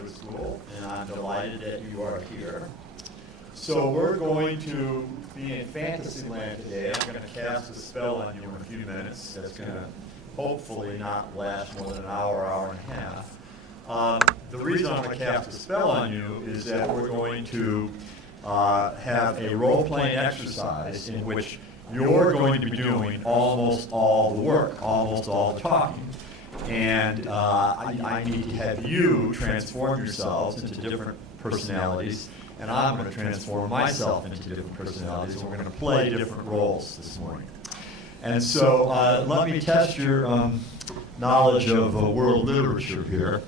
Graduate School, and I'm delighted that you are here. So we're going to be in Fantasyland today. I'm going to cast a spell on you in a few minutes that's going to hopefully not last more than an hour, hour and a half. The reason I'm going to cast a spell on you is that we're going to have a role-playing exercise in which you're going to be doing almost all the work, almost all the talking. And I need to have you transform yourselves into different personalities, and I'm going to transform myself into different personalities, and we're going to play different roles this morning. And so let me test your knowledge of world literature here.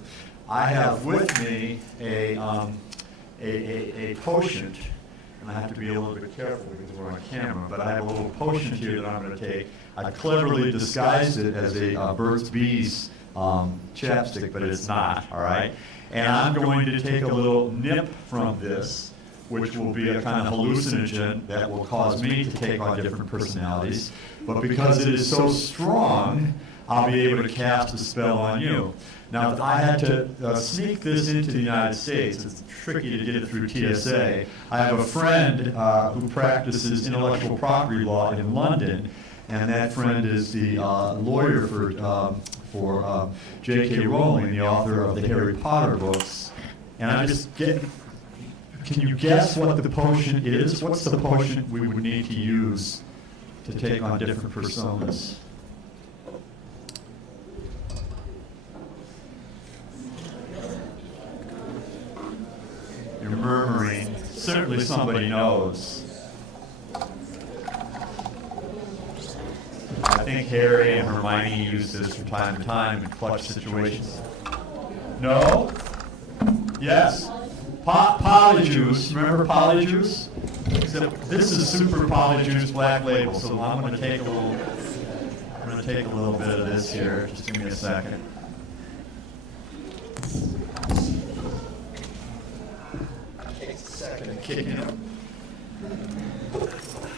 I have with me a potion, and I have to be a little bit careful because we're on camera, but I have a little potion here that I'm going to take. I cleverly disguised it as a Burt's Bees chapstick, but it's not, all right? And I'm going to take a little nip from this, which will be a kind of hallucinogen that will cause me to take on different personalities. But because it is so strong, I'll be able to cast a spell on you. Now, if I had to sneak this into the United States, it's tricky to get it through TSA. I have a friend who practices intellectual property law in London, and that friend is the lawyer for J.K. Rowling, the author of the Harry Potter books. And I just can you guess what the potion is? What's the potion we would need to use to take on different personas? You're murmuring. Certainly somebody knows. I think Harry and Hermione use this from time to time in clutch situations. No? Yes. Polyjuice. Remember Polyjuice? Except this is super Polyjuice Black Label, so I'm going to take a little. I'm going to take a little bit of this here. Just give me a second. Takes a second to kick it up.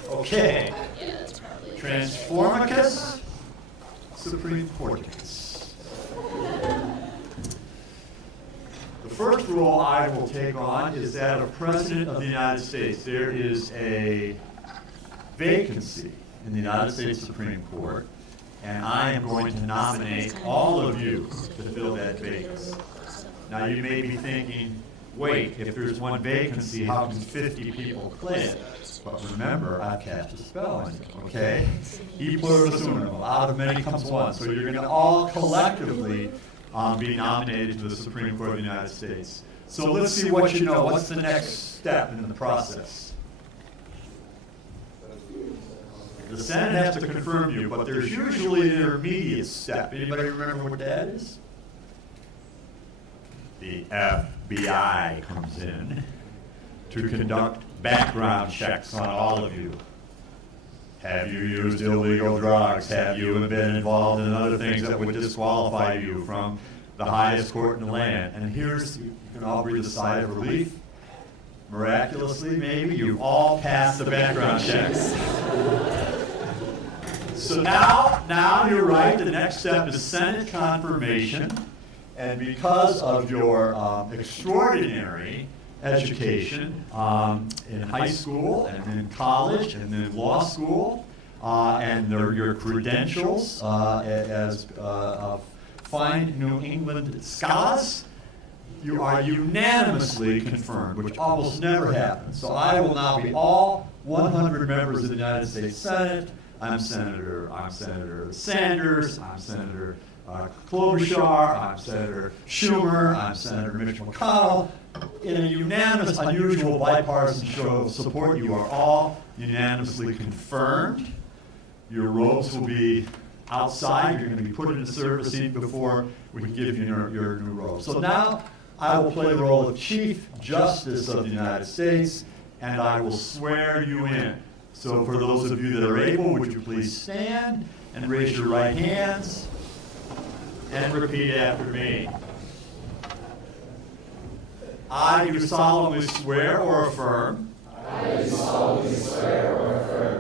Okay. Transformicus Supreme Portix. The first role I will take on is that of President of the United States. There is a vacancy in the United States Supreme Court, and I am going to nominate all of you to fill that vacancy. Now you may be thinking, wait, if there's one vacancy, how can 50 people claim it? But remember, I've cast a spell on you, okay? E pluribus unum, out of many comes one. So you're going to all collectively be nominated to the Supreme Court of the United States. So let's see what you know. What's the next step in the process? The Senate has to confirm you, but there's usually an intermediate step. Anybody remember what that is? The FBI comes in to conduct background checks on all of you. Have you used illegal drugs? Have you been involved in other things that would disqualify you from the highest court in the land? And here's, you can all breathe a sigh of relief. Miraculously, maybe, you've all passed the background checks. So now you're right, the next step is Senate confirmation. And because of your extraordinary education in high school and in college and in law school and your credentials as fine New England scholars, you are unanimously confirmed, which almost never happens. So I will now be all 100 members of the United States Senate. I'm Senator Sanders, I'm Senator Klobuchar, I'm Senator Schumer, I'm Senator Mitch McConnell. In a unanimous, unusual bipartisan show of support, you are all unanimously confirmed. Your robes will be outside. You're going to be put into service even before we can give you your new robes. So now I will play the role of Chief Justice of the United States, and I will swear you in. So for those of you that are able, would you please stand and raise your right hands and repeat after me. I do solemnly swear or affirm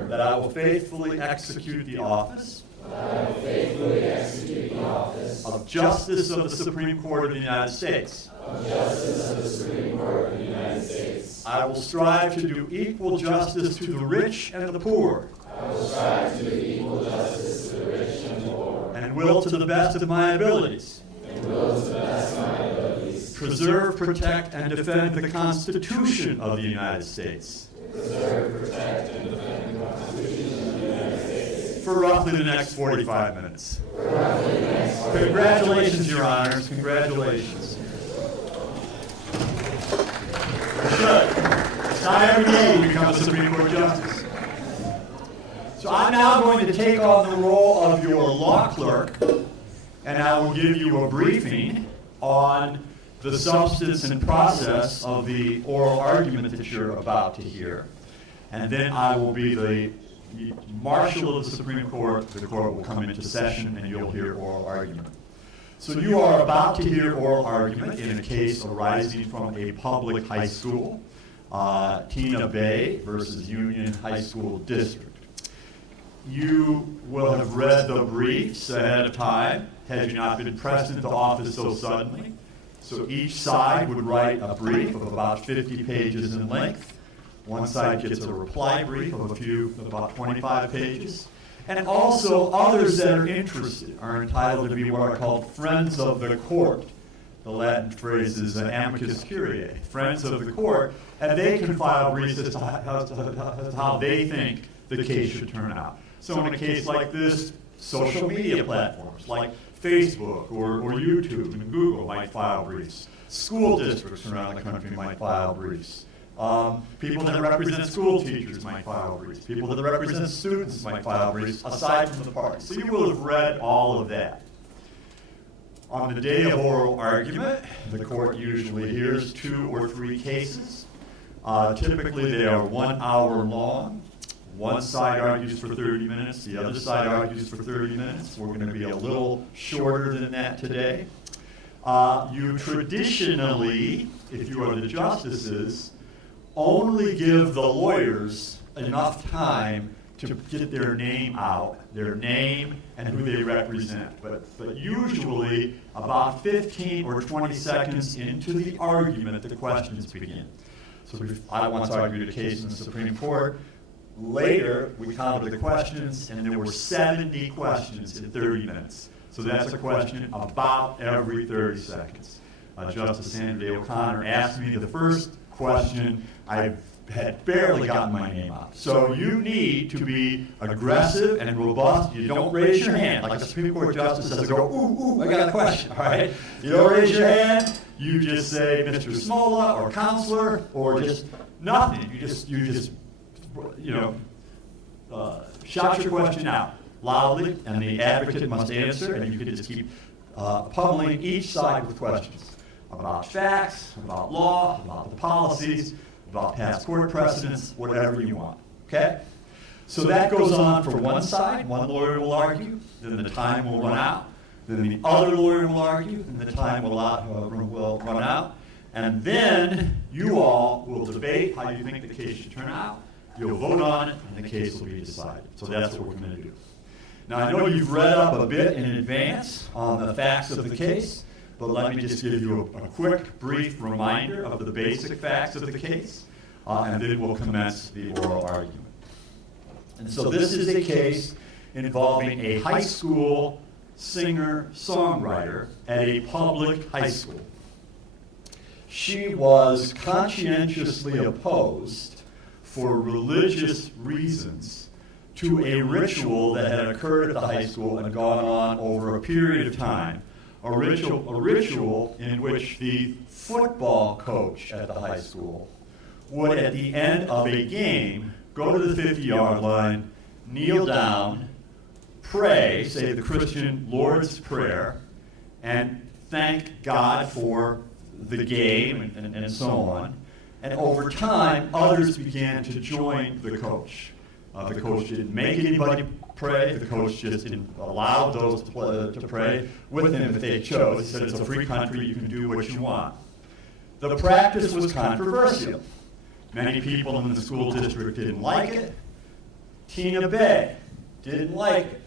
that I will faithfully execute the office I will faithfully execute the office of Justice of the Supreme Court of the United States. of Justice of the Supreme Court of the United States. I will strive to do equal justice to the rich and the poor, I will strive to do equal justice to the rich and the poor, and will, to the best of my abilities, and will, to the best of my abilities, preserve, protect, and defend the Constitution of the United States preserve, protect, and defend the Constitution of the United States for roughly the next 45 minutes. for roughly the next 45 Congratulations, Your Honors. Congratulations. Good. It's not every day you become a Supreme Court Justice. So I'm now going to take on the role of your law clerk, and I will give you a briefing on the substance and process of the oral argument that you're about to hear. And then I will be the marshal of the Supreme Court. The court will come into session and you'll hear oral argument. So you are about to hear oral argument in a case arising from a public high school, Tina Bay versus Union High School District. You will have read the briefs ahead of time, had you not been pressed into office so suddenly. So each side would write a brief of about 50 pages in length. One side gets a reply brief of about 25 pages. And also others that are interested are entitled to be what are called friends of the court. The Latin phrase is amicus curiae, friends of the court, and they can file briefs as to how they think the case should turn out. So in a case like this, social media platforms like Facebook or YouTube and Google might file briefs. School districts around the country might file briefs. People that represent school teachers might file briefs. People that represent students might file briefs, aside from the parties. So you will have read all of that. On the day of oral argument, the court usually hears 2 or 3 cases. Typically they are 1 hour long. One side argues for 30 minutes, the other side argues for 30 minutes. We're going to be a little shorter than that today. You traditionally, if you are the justices, only give the lawyers enough time to get their name out, their name and who they represent. But usually about 15 or 20 seconds into the argument, the questions begin. So I once argued a case in the Supreme Court. Later, we counted the questions, and there were 70 questions in 30 minutes. So that's a question about every 30 seconds. Justice Sandra Day O'Connor asked me the first question. I had barely gotten my name out. So you need to be aggressive and robust. You don't raise your hand. Like a Supreme Court justice says, go, ooh, I got a question, all right? You don't raise your hand. You just say, Mr. Smola or counselor or just nothing. You just shout your question out loudly, and the advocate must answer, and you can just keep pummeling each side with questions about facts, about law, about the policies, about past court precedents, whatever you want, okay? So that goes on for one side. One lawyer will argue, then the time will run out. Then the other lawyer will argue, and the time will run out. And then you all will debate how you think the case should turn out. You'll vote on it, and the case will be decided. So that's what we're going to do. Now, I know you've read up a bit in advance on the facts of the case, but let me just give you a quick, brief reminder of the basic facts of the case, and then we'll commence the oral argument. And so this is a case involving a high school singer-songwriter at a public high school. She was conscientiously opposed for religious reasons to a ritual that had occurred at the high school and gone on over a period of time, a ritual in which the football coach at the high school would, at the end of a game, go to the 50-yard line, kneel down, pray, say the Christian Lord's Prayer, and thank God for the game and so on. And over time, others began to join the coach. The coach didn't make anybody pray. The coach just allowed those to pray with him if they chose. He said, it's a free country, you can do what you want. The practice was controversial. Many people in the school district didn't like it. Tina Bay didn't like it.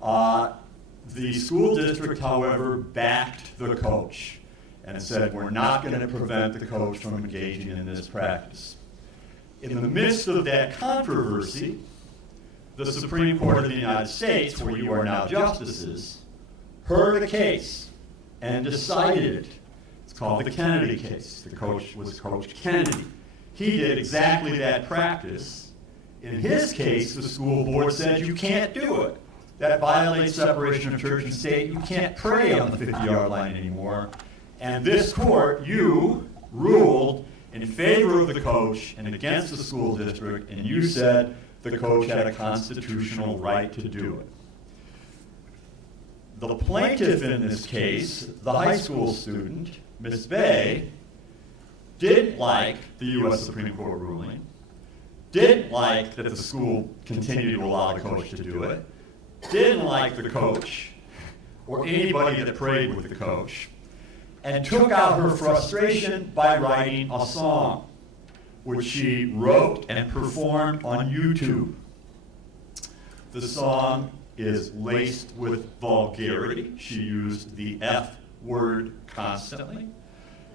The school district, however, backed the coach and said, we're not going to prevent the coach from engaging in this practice. In the midst of that controversy, the Supreme Court of the United States, where you are now justices, heard a case and decided it. It's called the Kennedy case. The coach was Coach Kennedy. He did exactly that practice. In his case, the school board said you can't do it. That violates separation of church and state. You can't pray on the 50-yard line anymore. And this court, you ruled in favor of the coach and against the school district, and you said the coach had a constitutional right to do it. The plaintiff in this case, the high school student, Ms. Bay, didn't like the U.S. Supreme Court ruling, didn't like that the school continued to allow the coach to do it, didn't like the coach or anybody that prayed with the coach, and took out her frustration by writing a song, which she wrote and performed on YouTube. The song is laced with vulgarity. She used the F word constantly.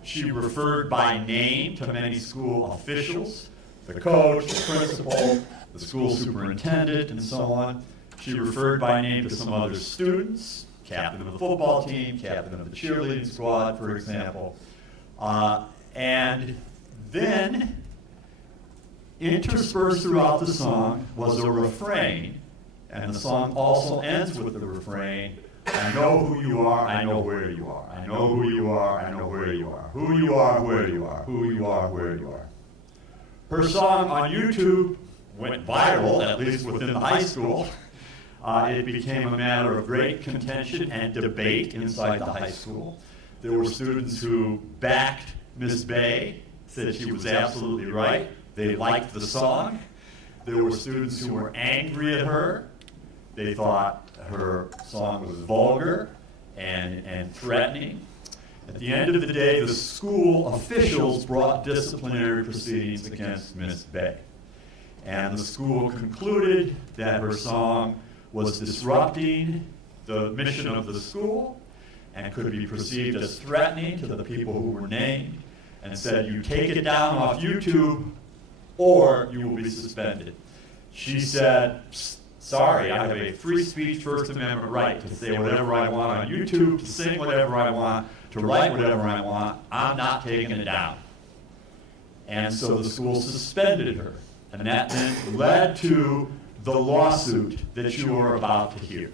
She referred by name to many school officials, the coach, the principal, the school superintendent, and so on. She referred by name to some other students, captain of the football team, captain of the cheerleading squad, for example. And then, interspersed throughout the song was a refrain, and the song also ends with the refrain, I know who you are, I know where you are. I know who you are, I know where you are. Who you are, where you are. Who you are, where you are. Her song on YouTube went viral, at least within the high school. It became a matter of great contention and debate inside the high school. There were students who backed Ms. Bay, said she was absolutely right. They liked the song. There were students who were angry at her. They thought her song was vulgar and threatening. At the end of the day, the school officials brought disciplinary proceedings against Ms. Bay. And the school concluded that her song was disrupting the mission of the school and could be perceived as threatening to the people who were named, and said, you take it down off YouTube or you will be suspended. She said, sorry, I have a free speech First Amendment right to say whatever I want on YouTube, to sing whatever I want, to write whatever I want. I'm not taking it down. And so the school suspended her, and that then led to the lawsuit that you are about to hear.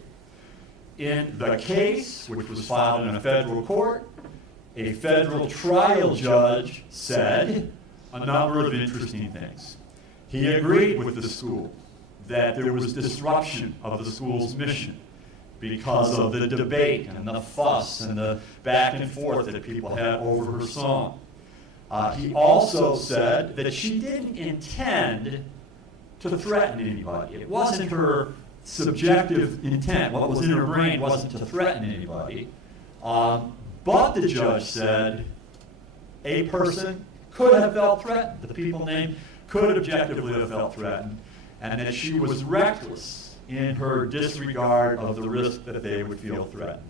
In the case, which was filed in a federal court, a federal trial judge said a number of interesting things. He agreed with the school that there was disruption of the school's mission because of the debate and the fuss and the back and forth that people had over her song. He also said that she didn't intend to threaten anybody. It wasn't her subjective intent. What was in her brain wasn't to threaten anybody. But the judge said a person could have felt threatened. The people named could objectively have felt threatened, and that she was reckless in her disregard of the risk that they would feel threatened.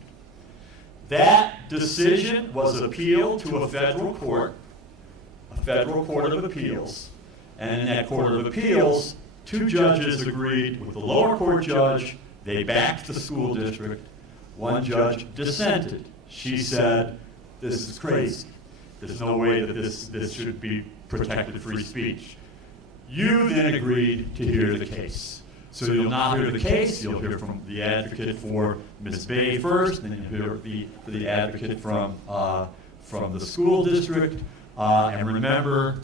That decision was appealed to a federal court of appeals, and in that court of appeals, two judges agreed with the lower court judge. They backed the school district. One judge dissented. She said, this is crazy. There's no way that this should be protected free speech. You then agreed to hear the case. So you'll now hear the case. You'll hear from the advocate for Ms. Bay first, then you'll hear the advocate from the school district. And remember,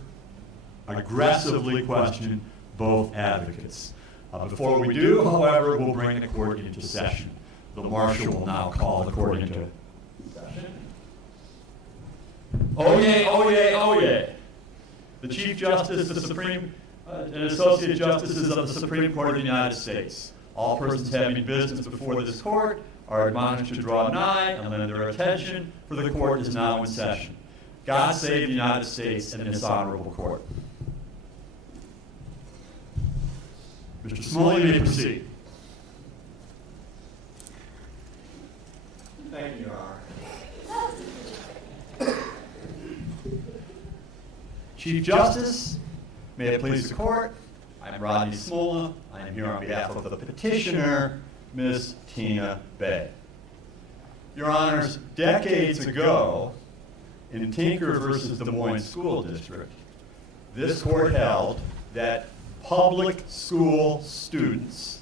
aggressively question both advocates. Before we do, however, we'll bring the court into session. The marshal will now call the court into session. Oyez, oyez, oyez. The Chief Justice of the Supreme and Associate Justices of the Supreme Court of the United States. All persons having business before this court are admonished to draw nigh and lend their attention, for the court is now in session. God save the United States and this honorable court. Mr. Smalley, you may proceed. Thank you, Your Honor. Chief Justice, may it please the court, I'm Rodney Smola. I am here on behalf of the petitioner, Ms. Tina Bay. Your Honors, decades ago, in Tinker versus Des Moines School District, this court held that public school students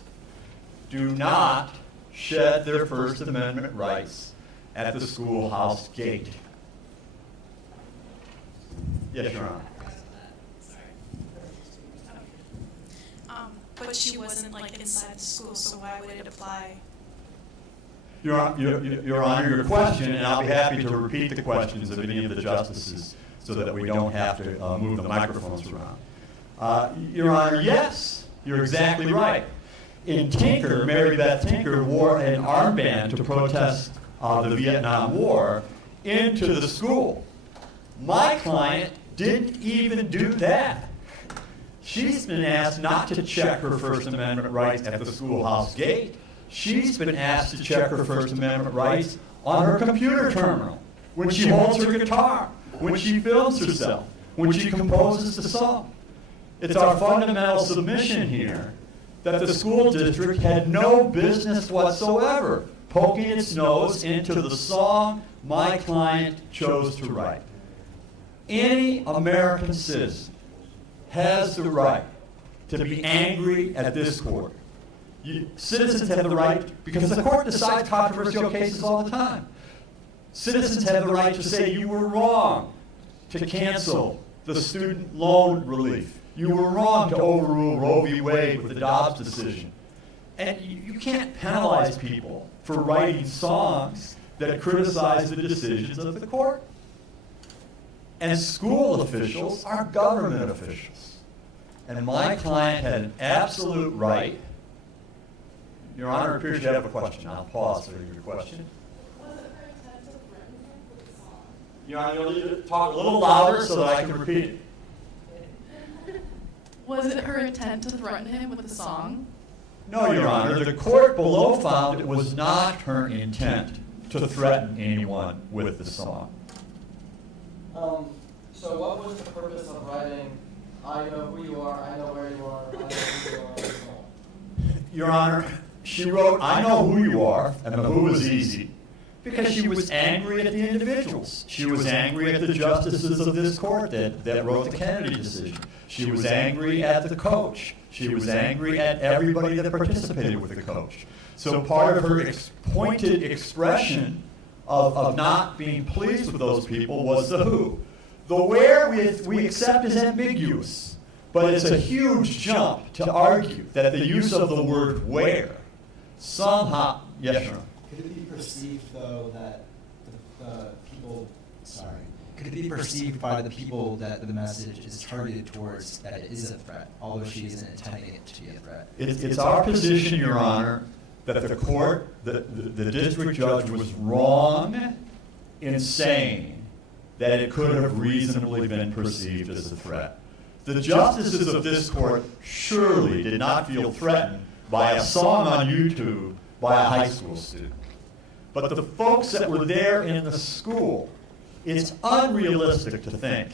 do not shed their First Amendment rights at the schoolhouse gate. Yes, Your Honor. But she wasn't like inside the school, so why would it apply? Your Honor, your question, and I'll be happy to repeat the questions of any of the justices so that we don't have to move the microphones around. Your Honor, yes, you're exactly right. In Tinker, Mary Beth Tinker wore an armband to protest the Vietnam War into the school. My client didn't even do that. She's been asked not to check her First Amendment rights at the schoolhouse gate. She's been asked to check her First Amendment rights on her computer terminal, when she holds her guitar, when she films herself, when she composes the song. It's our fundamental submission here that the school district had no business whatsoever poking its nose into the song my client chose to write. Any American citizen has the right to be angry at this court. Citizens have the right, because the court decides controversial cases all the time. Citizens have the right to say you were wrong to cancel the student loan relief. You were wrong to overrule Roe v. Wade with the Dobbs decision. And you can't penalize people for writing songs that criticize the decisions of the court. And school officials are government officials. And my client had an absolute right. Your Honor, it appears you have a question. I'll pause for your question. Was it her intent to threaten him with the song? Your Honor, you'll need to talk a little louder so that I can repeat it. Was it her intent to threaten him with the song? No, Your Honor. The court below found it was not her intent to threaten anyone with the song. So what was the purpose of writing, I know who you are, I know where you are, I know who you are? Your Honor, she wrote, I know who you are, and the who was easy, because she was angry at the individuals. She was angry at the justices of this court that wrote the Kennedy decision. She was angry at the coach. She was angry at everybody that participated with the coach. So part of her pointed expression of not being pleased with those people was the who. The where we accept as ambiguous, but it's a huge jump to argue that the use of the word where somehow, yes, Your Honor. Could it be perceived, though, that could it be perceived by the people that the message is targeted towards that it is a threat, although she isn't intending it to be a threat? It's our position, Your Honor, that the court, the district judge was wrong in saying that it could have reasonably been perceived as a threat. The justices of this court surely did not feel threatened by a song on YouTube by a high school student. But the folks that were there in the school, it's unrealistic to think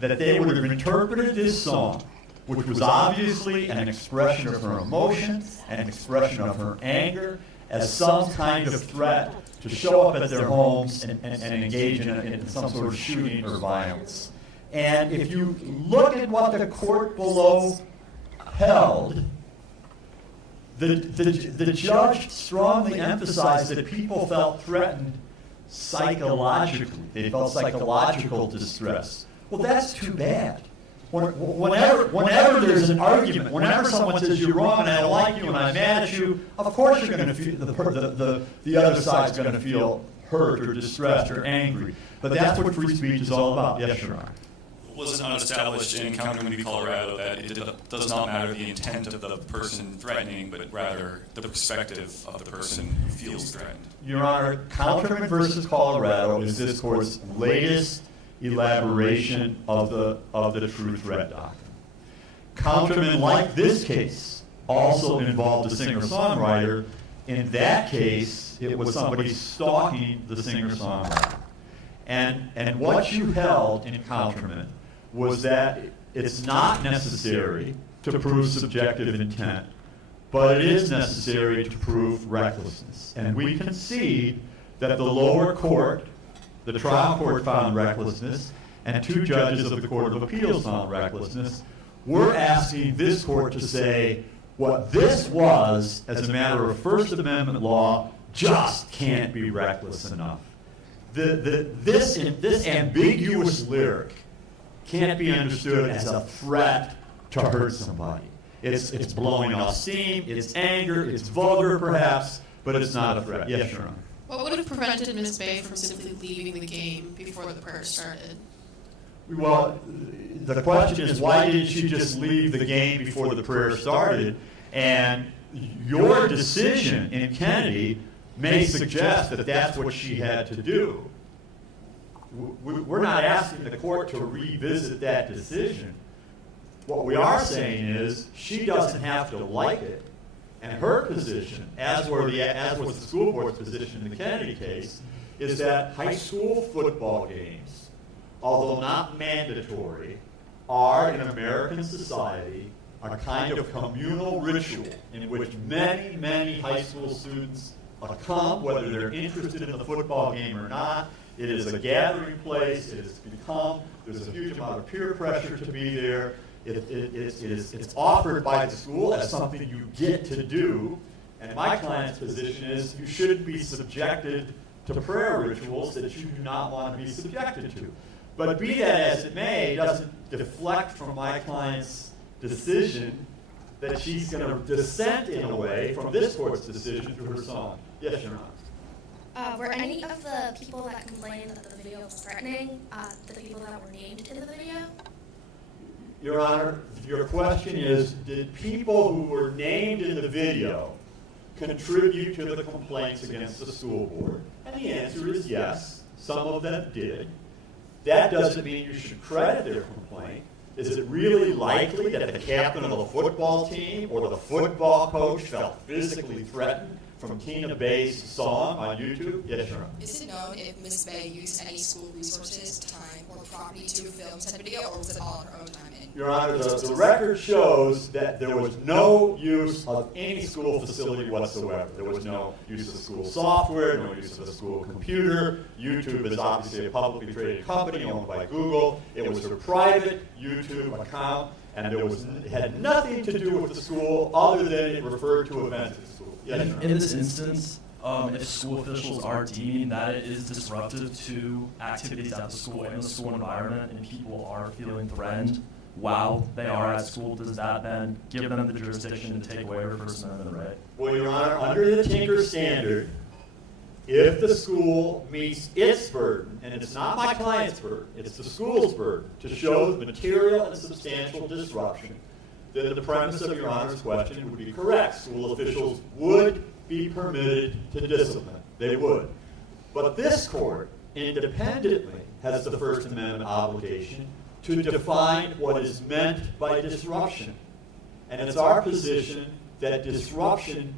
that they would have interpreted this song, which was obviously an expression of her emotion, an expression of her anger, as some kind of threat to show up at their homes and engage in some sort of shooting or violence. And if you look at what the court below held, the judge strongly emphasized that people felt threatened psychologically. They felt psychological distress. Well, that's too bad. Whenever there's an argument, whenever someone says you're wrong and I don't like you and I'm mad at you, of course you're going to feel the other side's going to feel hurt or distressed or angry. But that's what free speech is all about. Yes, Your Honor. Was it not established in County Community Colorado that it does not matter the intent of the person threatening, but rather the perspective of the person who feels threatened? Your Honor, Counterman versus Colorado is this court's latest elaboration of the true threat doctrine. Counterman, like this case, also involved a singer-songwriter In that case, it was somebody stalking the singer-songwriter. And what you held in counterment was that it's not necessary to prove subjective intent, but it is necessary to prove recklessness. And we concede that the lower court, the trial court, found recklessness, and 2 judges of the Court of Appeals found recklessness. We're asking this court to say what this was, as a matter of First Amendment law, just can't be reckless enough. This ambiguous lyric can't be understood as a threat to hurt somebody. It's blowing off steam, it's anger, it's vulgar perhaps, but it's not a threat. Yes, Your Honor. What would have prevented Ms. Bay from simply leaving the game before the prayer started? Well, the question is, why didn't she just leave the game before the prayer started? And your decision in Kennedy may suggest that that's what she had to do. We're not asking the court to revisit that decision. What we are saying is she doesn't have to like it. And her position, as was the school board's position in the Kennedy case, is that high school football games, although not mandatory, are in American society a kind of communal ritual in which many, many high school students come, whether they're interested in the football game or not. It is a gathering place. It has become, there's a huge amount of peer pressure to be there. It's offered by the school as something you get to do. And my client's position is you shouldn't be subjected to prayer rituals that you do not want to be subjected to. But be that as it may, it doesn't deflect from my client's decision that she's going to dissent in a way from this court's decision through her song. Yes, Your Honor. Were any of the people that complained that the video was threatening the people that were named in the video? Your Honor, your question is, did people who were named in the video contribute to the complaints against the school board? And the answer is yes, some of them did. That doesn't mean you should credit their complaint. Is it really likely that the captain of the football team or the football coach felt physically threatened from Tina Bay's song on YouTube? Yes, Your Honor. Is it known if Ms. Bay used any school resources, time, or property to film said video, or was it all on her own time? Your Honor, the record shows that there was no use of any school facility whatsoever. There was no use of school software, no use of a school computer. YouTube is obviously a publicly traded company owned by Google. It was a private YouTube account, and it had nothing to do with the school other than it referred to events at the school. Yes, Your Honor. In this instance, if school officials are deeming that it is disruptive to activities at the school and the school environment, and people are feeling threatened while they are at school, does that then give them the jurisdiction to take away their First Amendment right? Well, Your Honor, under the Tinker standard, if the school meets its burden, and it's not my client's burden, it's the school's burden, to show material and substantial disruption, then the premise of Your Honor's question would be correct. School officials would be permitted to discipline. They would. But this court, independently, has the First Amendment obligation to define what is meant by disruption. And it's our position that disruption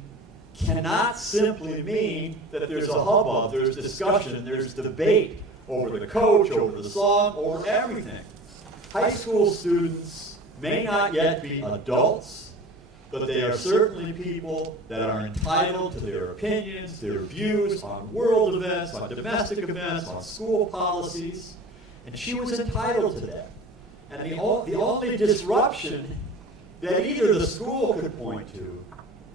cannot simply mean that there's a hubbub, there's discussion, there's debate over the coach, over the song, over everything. High school students may not yet be adults, but they are certainly people that are entitled to their opinions, their views on world events, on domestic events, on school policies, and she was entitled to that. And the only disruption that either the school could point to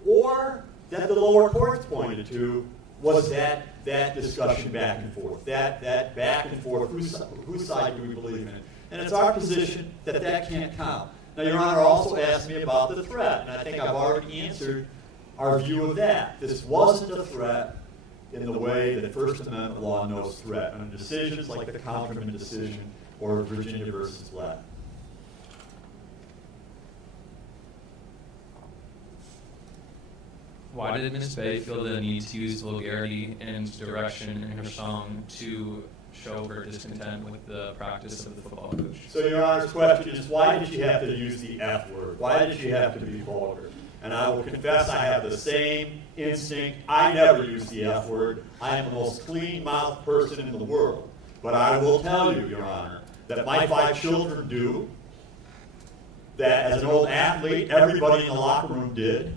or that the lower courts pointed to was that discussion back and forth, that back and forth, whose side do we believe in? And it's our position that that can't count. Now, Your Honor also asked me about the threat, and I think I've already answered our view of that. This wasn't a threat in the way that First Amendment law knows threat, on decisions like the Counterman decision or Virginia versus Black. Why did Ms. Bay feel the need to use vulgarity and direction in her song to show her discontent with the practice of the football coach? So Your Honor's question is, why did she have to use the F word? Why did she have to be vulgar? and I will confess I have the same instinct. I never use the F word. I am the most clean-mouthed person in the world. But I will tell you, Your Honor, that my 5 children do, that as an old athlete, everybody in the locker room did,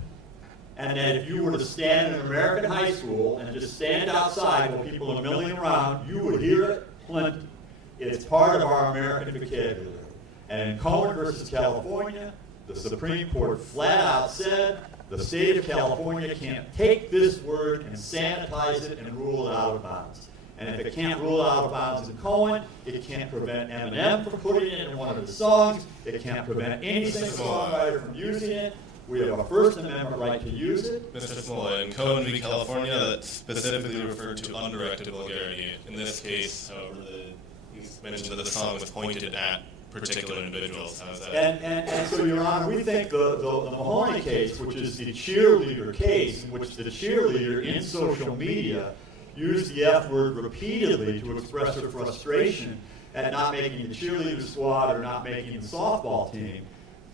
and that if you were to stand in an American high school and just stand outside while people are milling around, you would hear it plenty. It's part of our American vocabulary. And in Cohen versus California, the Supreme Court flat out said the state of California can't take this word and sanitize it and rule it out of bounds. And if it can't rule it out of bounds in Cohen, it can't prevent Eminem from putting it in one of his songs. It can't prevent any single songwriter from using it. We have a First Amendment right to use it. Mr. Smollett, in Cohen v. California, that specifically referred to undirected vulgarity. In this case, however, you mentioned that the song was pointed at particular individuals. How is that? And so, Your Honor, we think the Mahoney case, which is the cheerleader case, in which the cheerleader in social media used the F word repeatedly to express her frustration at not making the cheerleader squad or not making the softball team,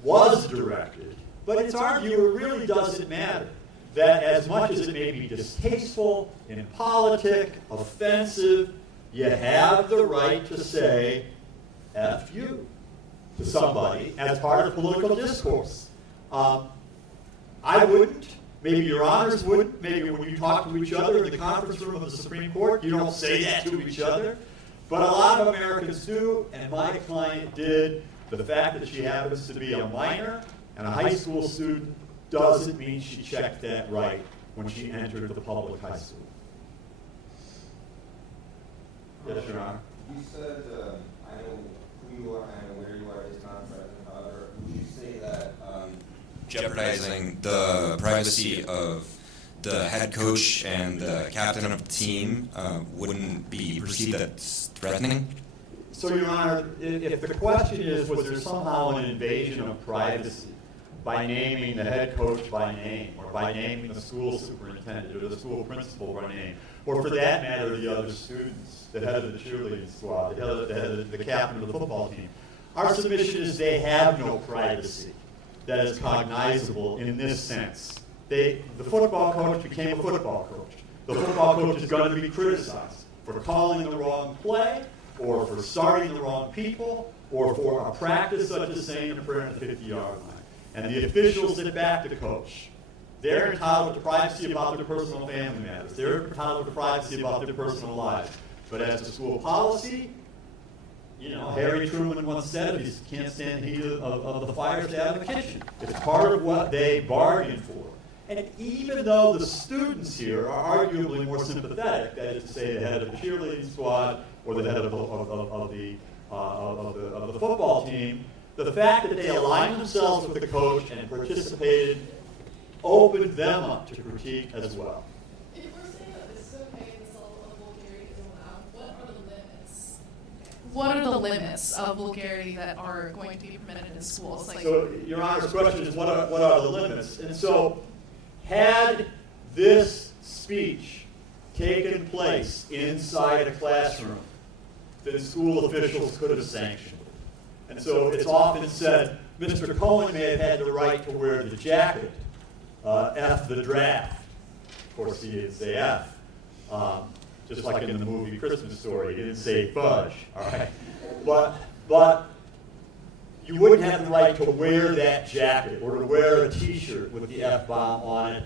was directed. But it's argued it really doesn't matter. That as much as it may be distasteful, impolitic, offensive, you have the right to say F you to somebody as part of political discourse. I wouldn't. Maybe Your Honors wouldn't. Maybe when you talk to each other in the conference room of the Supreme Court, you don't say that to each other. But a lot of Americans do, and my client did. The fact that she happens to be a minor and a high school student doesn't mean she checked that right when she entered the public high school. Yes, Your Honor. You said, I know who you are, I know where you are, is not present. However, would you say that jeopardizing the privacy of the head coach and the captain of the team wouldn't be perceived as threatening? So, Your Honor, if the question is, was there somehow an invasion of privacy by naming the head coach by name, or by naming the school superintendent or the school principal by name, or for that matter, the other students, the head of the cheerleading squad, the captain of the football team, our submission is they have no privacy that is cognizable in this sense. The football coach became a football coach. The football coach is going to be criticized for calling the wrong play, or for starting the wrong people, or for a practice such as saying a prayer in the 50-yard line. And the officials that back the coach, they're entitled to privacy about their personal family matters. They're entitled to privacy about their personal lives. But as a school policy, you know, Harry Truman once said, if you can't stand the heat of the fire, stay out of the kitchen. It's part of what they bargained for. And even though the students here are arguably more sympathetic, that is to say the head of the cheerleading squad or the head of the football team, the fact that they aligned themselves with the coach and participated opened them up to critique as well. If we're saying that this is okay and this level of vulgarity is allowed, what are the limits? What are the limits of vulgarity that are going to be permitted in schools? Like, so, Your Honor's question is, what are the limits? And so, had this speech taken place inside a classroom, then school officials could have sanctioned it. And so it's often said, Mr. Cohen may have had the right to wear the jacket, F the draft. Of course, he didn't say F. Just like in the movie Christmas Story, he didn't say fudge, all right? But you wouldn't have the right to wear that jacket or to wear a T-shirt with the F-bomb on it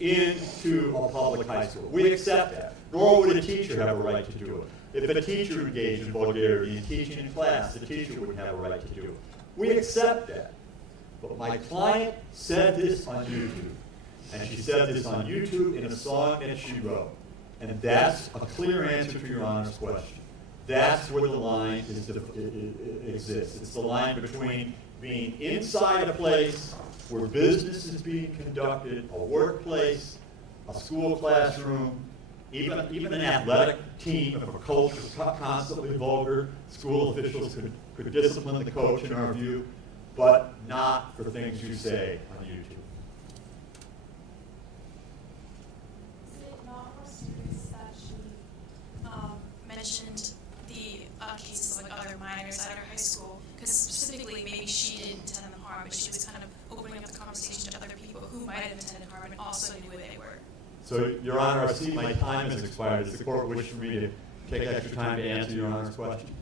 into a public high school. We accept that. Nor would a teacher have a right to do it. If a teacher engaged in vulgarity in teaching in class, the teacher wouldn't have a right to do it. We accept that. But my client said this on YouTube. And she said this on YouTube in a song that she wrote. And that's a clear answer to Your Honor's question. That's where the line exists. It's the line between being inside a place where business is being conducted, a workplace, a school classroom, even an athletic team. If a coach was constantly vulgar, school officials could discipline the coach in our view, but not for things you say on YouTube. Is it not more serious that she mentioned the cases of like other minors at her high school? because specifically maybe she didn't intend them harm, but she was kind of opening up the conversation to other people who might have intended harm and also knew who they were. So, Your Honor, I see my time has expired. Does the court wish for me to take extra time to answer Your Honor's question?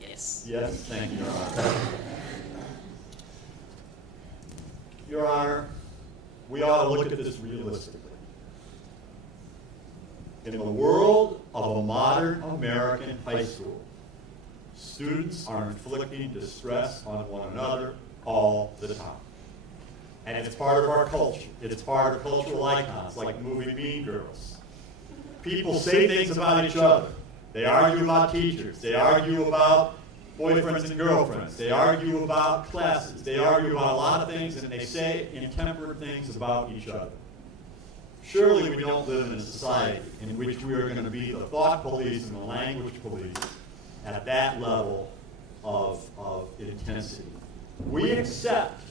Yes. Yes, thank you, Your Honor. Your Honor, we ought to look at this realistically. In the world of a modern American high school, students are inflicting distress on one another all the time. And it's part of our culture. It's part of cultural icons like the movie Mean Girls. People say things about each other. They argue about teachers. They argue about boyfriends and girlfriends. They argue about classes. They argue about a lot of things, and they say intemperate things about each other. Surely we don't live in a society in which we are going to be the thought police and the language police at that level of intensity. We accept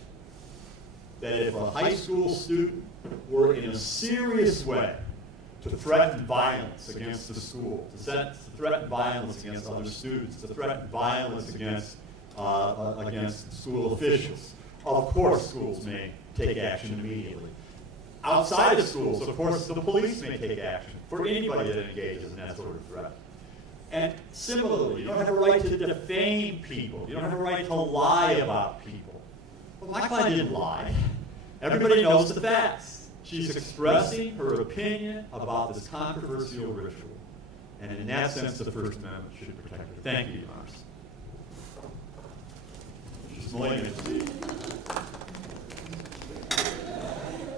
that if a high school student were in a serious way to threaten violence against the school, to threaten violence against other students, to threaten violence against school officials, of course schools may take action immediately. Outside of schools, of course, the police may take action for anybody that engages in that sort of threat. And similarly, you don't have a right to defame people. You don't have a right to lie about people. Well, my client didn't lie. Everybody knows the facts. She's expressing her opinion about this controversial ritual. And in that sense, the First Amendment should protect her. Thank you, Your Honors. She's malignant, Steve.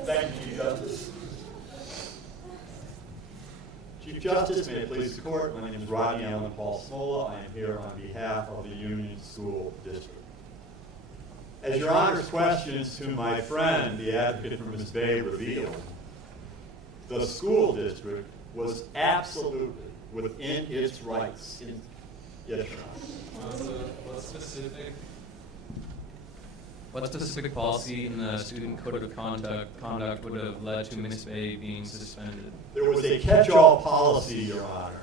Thank you, Chief Justice. Chief Justice, may it please the Court, my name is Rodney Allen Paul Smola. I am here on behalf of the Union School District. As Your Honor's questions to my friend, the advocate for Ms. Bay, revealed, the school district was absolutely within its rights. Yes, Your Honor. What specific policy in the student code of conduct would have led to Ms. Bay being suspended? There was a catch-all policy, Your Honor,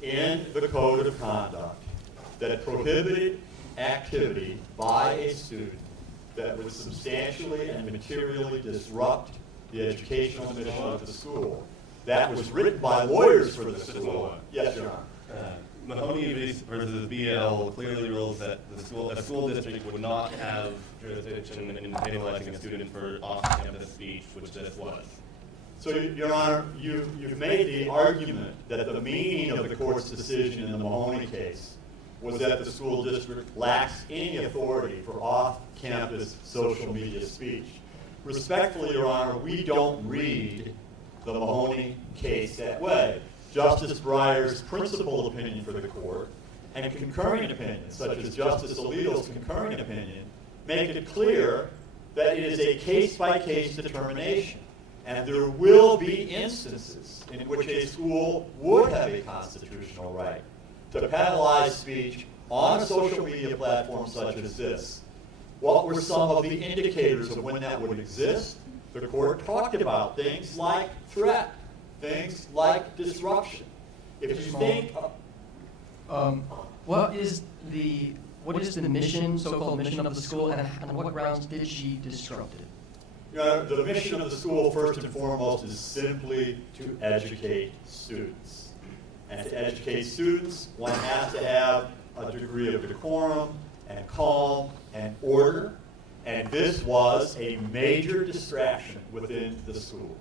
in the code of conduct that prohibited activity by a student that would substantially and materially disrupt the educational mission of the school. That was written by lawyers for the school. Yes, Your Honor. Mahoney versus BL clearly rules that a school district would not have jurisdiction in penalizing a student for off-campus speech, which this was. So, Your Honor, you've made the argument that the meaning of the court's decision in the Mahoney case was that the school district lacks any authority for off-campus social media speech. Respectfully, Your Honor, we don't read the Mahoney case that way. Justice Breyer's principal opinion for the court and concurring opinions, such as Justice Alito's concurring opinion, make it clear that it is a case-by-case determination. And there will be instances in which a school would have a constitutional right to penalize speech on a social media platform such as this. What were some of the indicators of when that would exist? The court talked about things like threat, things like disruption. If you think what is the mission, so-called mission of the school, and on what grounds did she disrupt it? Your Honor, the mission of the school, first and foremost, is simply to educate students. And to educate students, one has to have a degree of decorum and calm and order. And this was a major distraction within the school.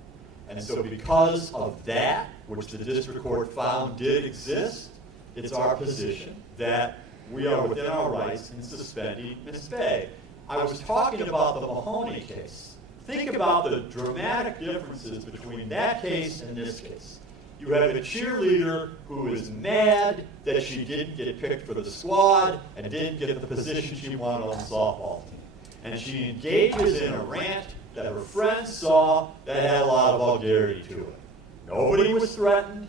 And so because of that, which the district court found did exist, it's our position that we are within our rights in suspending Ms. Bay. I was talking about the Mahoney case. Think about the dramatic differences between that case and this case. You have a cheerleader who is mad that she didn't get picked for the squad and didn't get the position she wanted on the softball team. And she engages in a rant that her friends saw that had a lot of vulgarity to it. Nobody was threatened.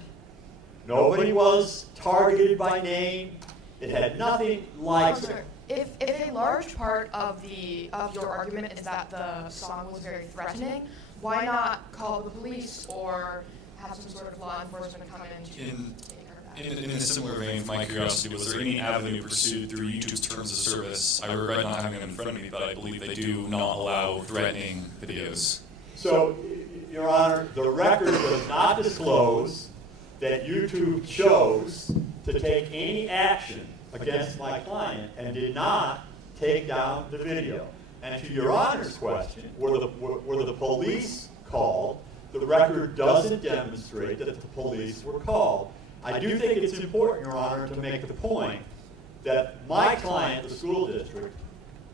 Nobody was targeted by name. It had nothing like... If a large part of your argument is that the song was very threatening, why not call the police or have some sort of law enforcement come in to take care of that. In a similar vein, my curiosity, was there any avenue pursued through YouTube's terms of service? I regret not having them in front of me, but I believe they do not allow threatening videos. So, Your Honor, the record does not disclose that YouTube chose to take any action against my client and did not take down the video. And to Your Honor's question, were the police called? The record doesn't demonstrate that the police were called. I do think it's important, Your Honor, to make the point that my client, the school district,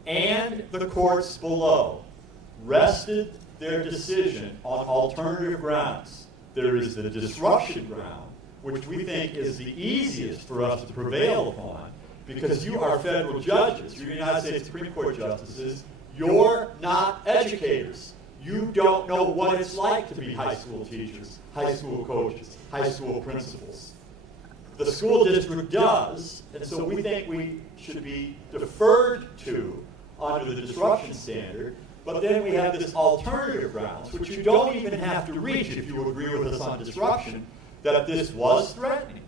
and the courts below rested their decision on alternative grounds. There is the disruption ground, which we think is the easiest for us to prevail upon, because you are federal judges, you're United States Supreme Court justices, you're not educators. You don't know what it's like to be high school teachers, high school coaches, high school principals. The school district does, and so we think we should be deferred to under the disruption standard, but then we have this alternative grounds, which you don't even have to reach if you agree with us on disruption, that this was threatening.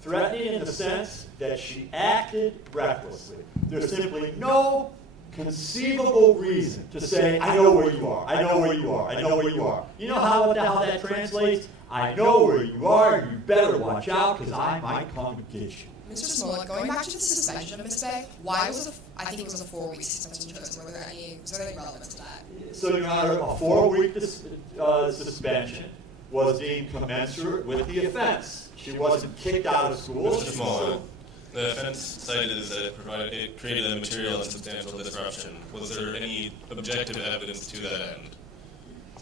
Threatening in the sense that she acted recklessly. There's simply no conceivable reason to say, I know where you are, I know where you are, I know where you are. You know how that translates? I know where you are, and you better watch out, because I might come to get you. Mr. Smollett, going back to the suspension of Ms. Bay, why was I think it was a 4-week suspension chosen? Was there any relevance to that? So, Your Honor, a 4-week suspension was deemed commensurate with the offense. She wasn't kicked out of school. Mr. Smollett, the offense cited is that it created a material and substantial disruption. Was there any objective evidence to that end?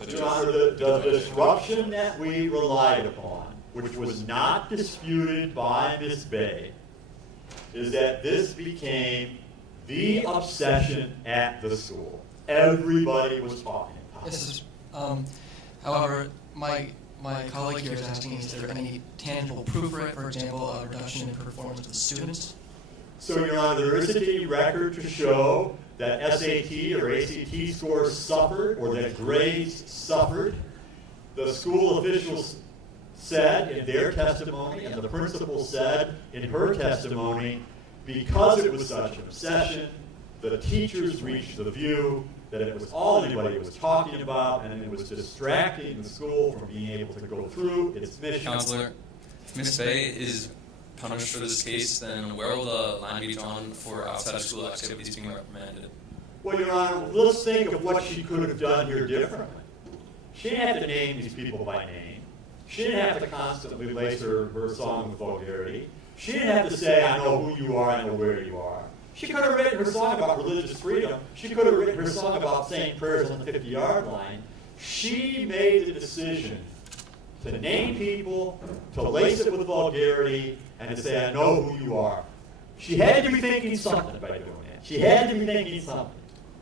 Your Honor, the disruption that we relied upon, which was not disputed by Ms. Bay, is that this became the obsession at the school. Everybody was talking about it. Yes, however, my colleague here is asking, is there any tangible proof for it, for example, a reduction in performance of the students? So, Your Honor, there isn't any record to show that SAT or ACT scores suffered or that grades suffered. The school officials said in their testimony, and the principal said in her testimony, because it was such an obsession, the teachers reached the view that it was all anybody was talking about, and it was distracting the school from being able to go through its mission. Counselor, if Ms. Bay is punished for this case, then where will the line be drawn for outside of school activities being reprimanded? Well, Your Honor, let's think of what she could have done here differently. She didn't have to name these people by name. She didn't have to constantly lace her song with vulgarity. She didn't have to say, I know who you are, I know where you are. She could have written her song about religious freedom. She could have written her song about saying prayers on the 50-yard line. She made the decision to name people, to lace it with vulgarity, and to say, I know who you are. She had to be thinking something by doing that. She had to be thinking something.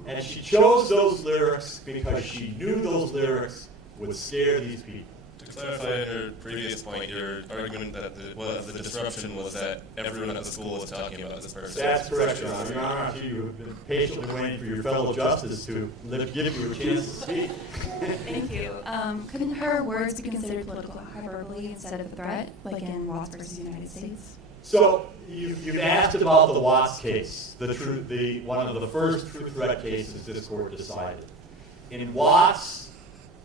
And she chose those lyrics because she knew those lyrics would scare these people. To clarify your previous point, your argument that the disruption was that everyone at the school was talking about this person. That's correct, Your Honor. Your Honor, you have been patiently waiting for your fellow justice to give you a chance to speak. Thank you. Couldn't her words be considered political hyperbole instead of a threat, like in Watts versus United States? So you've asked about the Watts case, one of the first true threat cases this court decided. In Watts,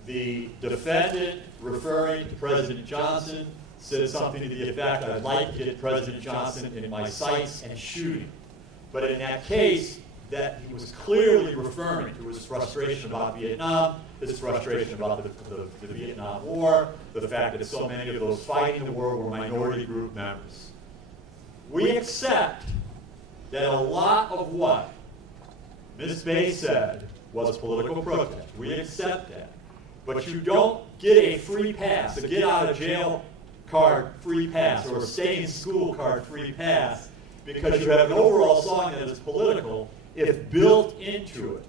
the defendant, referring to President Johnson, said something to the effect, I'd like to get President Johnson in my sights and shoot him. But in that case, that he was clearly referring to his frustration about Vietnam, his frustration about the Vietnam War, the fact that so many of those fighting the war were minority group members. We accept that a lot of what Ms. Bay said was political protest. We accept that. But you don't get a free pass, a get out of jail card free pass, or a stay in school card free pass, because you have an overall song that is political if built into it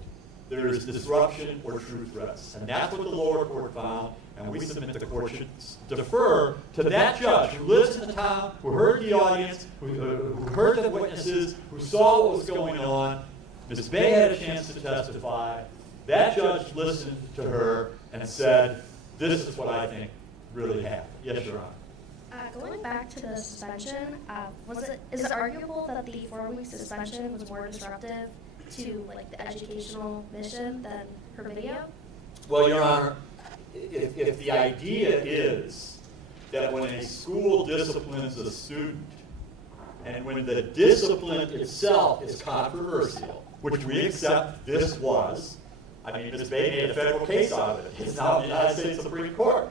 there is disruption or true threats. And that's what the lower court found, and we submit the court should defer to that judge who lives in the town, who heard the audience, who heard the witnesses, who saw what was going on. Ms. Bay had a chance to testify. That judge listened to her and said, this is what I think really happened. Yes, Your Honor. Going back to the suspension, is it arguable that the 4-week suspension was more disruptive to like the educational mission than her video? Well, Your Honor, if the idea is that when a school disciplines a student, and when the discipline itself is controversial, which we accept this was, I mean, Ms. Bay made a federal case out of it. It's now the United States Supreme Court.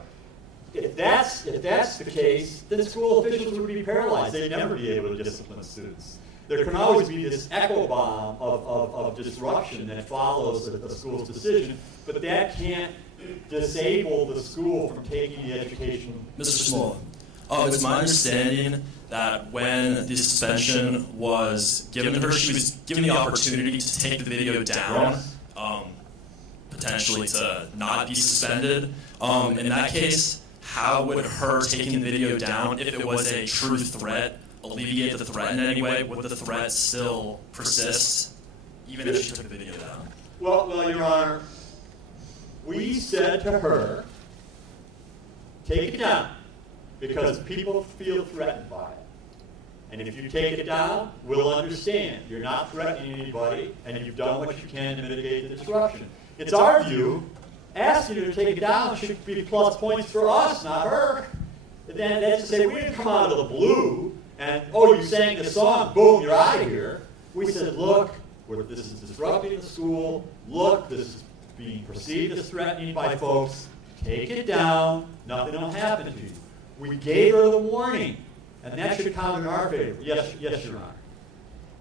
If that's the case, then school officials would be paralyzed. They'd never be able to discipline students. There can always be this echo bomb of disruption that follows a school's decision, but that can't disable the school from taking the education. Mr. Small, it's my understanding that when the suspension was given to her, she was given the opportunity to take the video down, potentially to not be suspended. In that case, how would her taking the video down, if it was a true threat, alleviate the threat in any way? Would the threat still persist, even if she took the video down? Well, Your Honor, we said to her, take it down, because people feel threatened by it. And if you take it down, we'll understand. You're not threatening anybody, and you've done what you can to mitigate the disruption. It's our view, asking her to take it down should be plus points for us, not her. And then that's to say, we didn't come out of the blue, and, oh, you sang the song, boom, you're out of here. We said, look, this is disrupting the school. Look, this is being perceived as threatening by folks. Take it down. Nothing will happen to you. We gave her the warning, and that should count in our favor. Yes, Your Honor.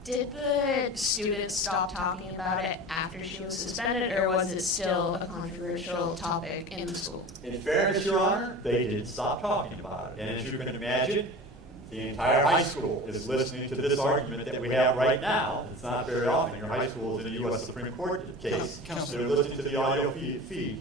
Did the students stop talking about it after she was suspended, or was it still a controversial topic in the school? In fairness, Your Honor, they didn't stop talking about it. And as you can imagine, the entire high school is listening to this argument that we have right now. It's not very often. Your high school is in a U.S. Supreme Court case. They're listening to the audio feed.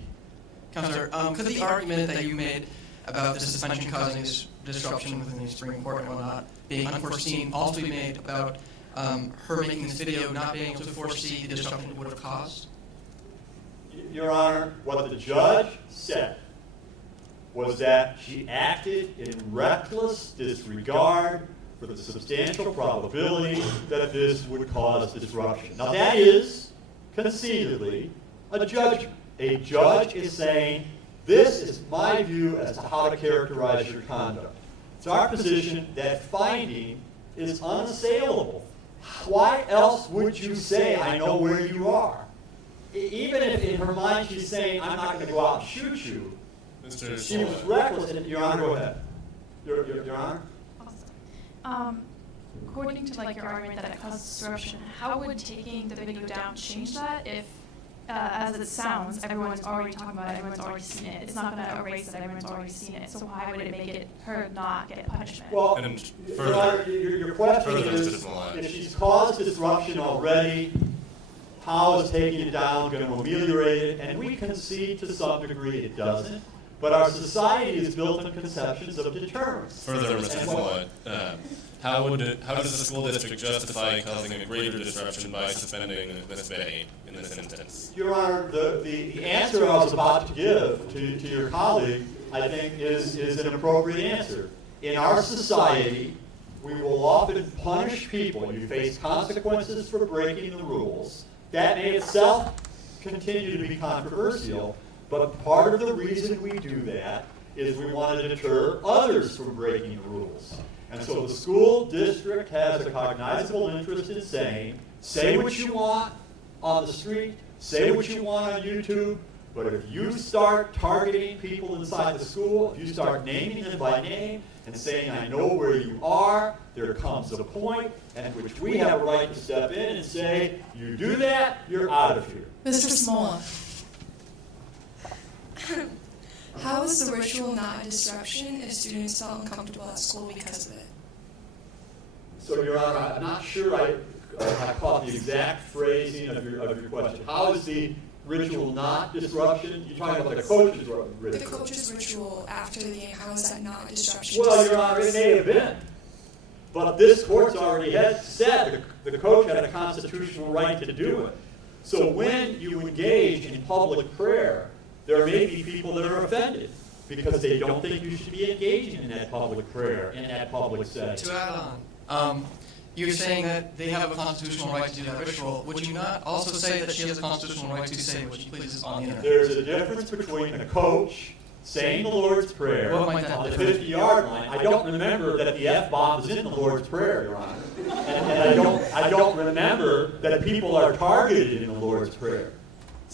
Counselor, could the argument that you made about the suspension causing this disruption within the Supreme Court and whatnot being unforeseen also be made about her making this video not being able to foresee the disruption it would have caused? Your Honor, what the judge said was that she acted in reckless disregard for the substantial probability that this would cause disruption. Now that is, conceitedly, a judgment. A judge is saying, this is my view as to how to characterize your conduct. It's our position that finding is unassailable. Why else would you say, I know where you are? Even if in her mind she's saying, I'm not going to go out and shoot you. She was reckless. And Your Honor, go ahead. Your Honor? According to your argument that it caused disruption, how would taking the video down change that if, as it sounds, everyone's already talking about it, everyone's already seen it? It's not going to erase that everyone's already seen it. So why would it make it her not get punishment? Well, And Your Honor, your question is, if she's caused disruption already, how is taking it down going to ameliorate it? And we concede to some degree it doesn't. But our society is built on conceptions of deterrence. Further, Mr. Floyd, how does the school district justify causing a greater disruption by suspending Ms. Bay in this instance? Your Honor, the answer I was about to give to your colleague, I think, is an appropriate answer. In our society, we will often punish people. You face consequences for breaking the rules. That may itself continue to be controversial, but part of the reason we do that is we want to deter others from breaking the rules. And so the school district has a cognizable interest in saying, say what you want on the street, say what you want on YouTube, but if you start targeting people inside the school, if you start naming them by name and saying, I know where you are, there comes a point at which we have a right to step in and say, you do that, you're out of here. Mr. Smola. How is the ritual not a disruption if students felt uncomfortable at school because of it? So, Your Honor, I'm not sure I caught the exact phrasing of your question. How is the ritual not disruption? You're talking about the coach's ritual. The coach's ritual after the game, how is that not a disruption? Well, Your Honor, it may have been. But this court's already had said the coach had a constitutional right to do it. So when you engage in public prayer, there may be people that are offended. because they don't think you should be engaging in that public prayer, in that public setting. To add on, you're saying that they have a constitutional right to do that ritual. Would you not also say that she has a constitutional right to say what she pleases on the internet? There's a difference between a coach saying the Lord's Prayer What might that on the be? 50-yard line. I don't remember that the F-bomb is in the Lord's Prayer, Your Honor. And I don't remember that people are targeted in the Lord's Prayer.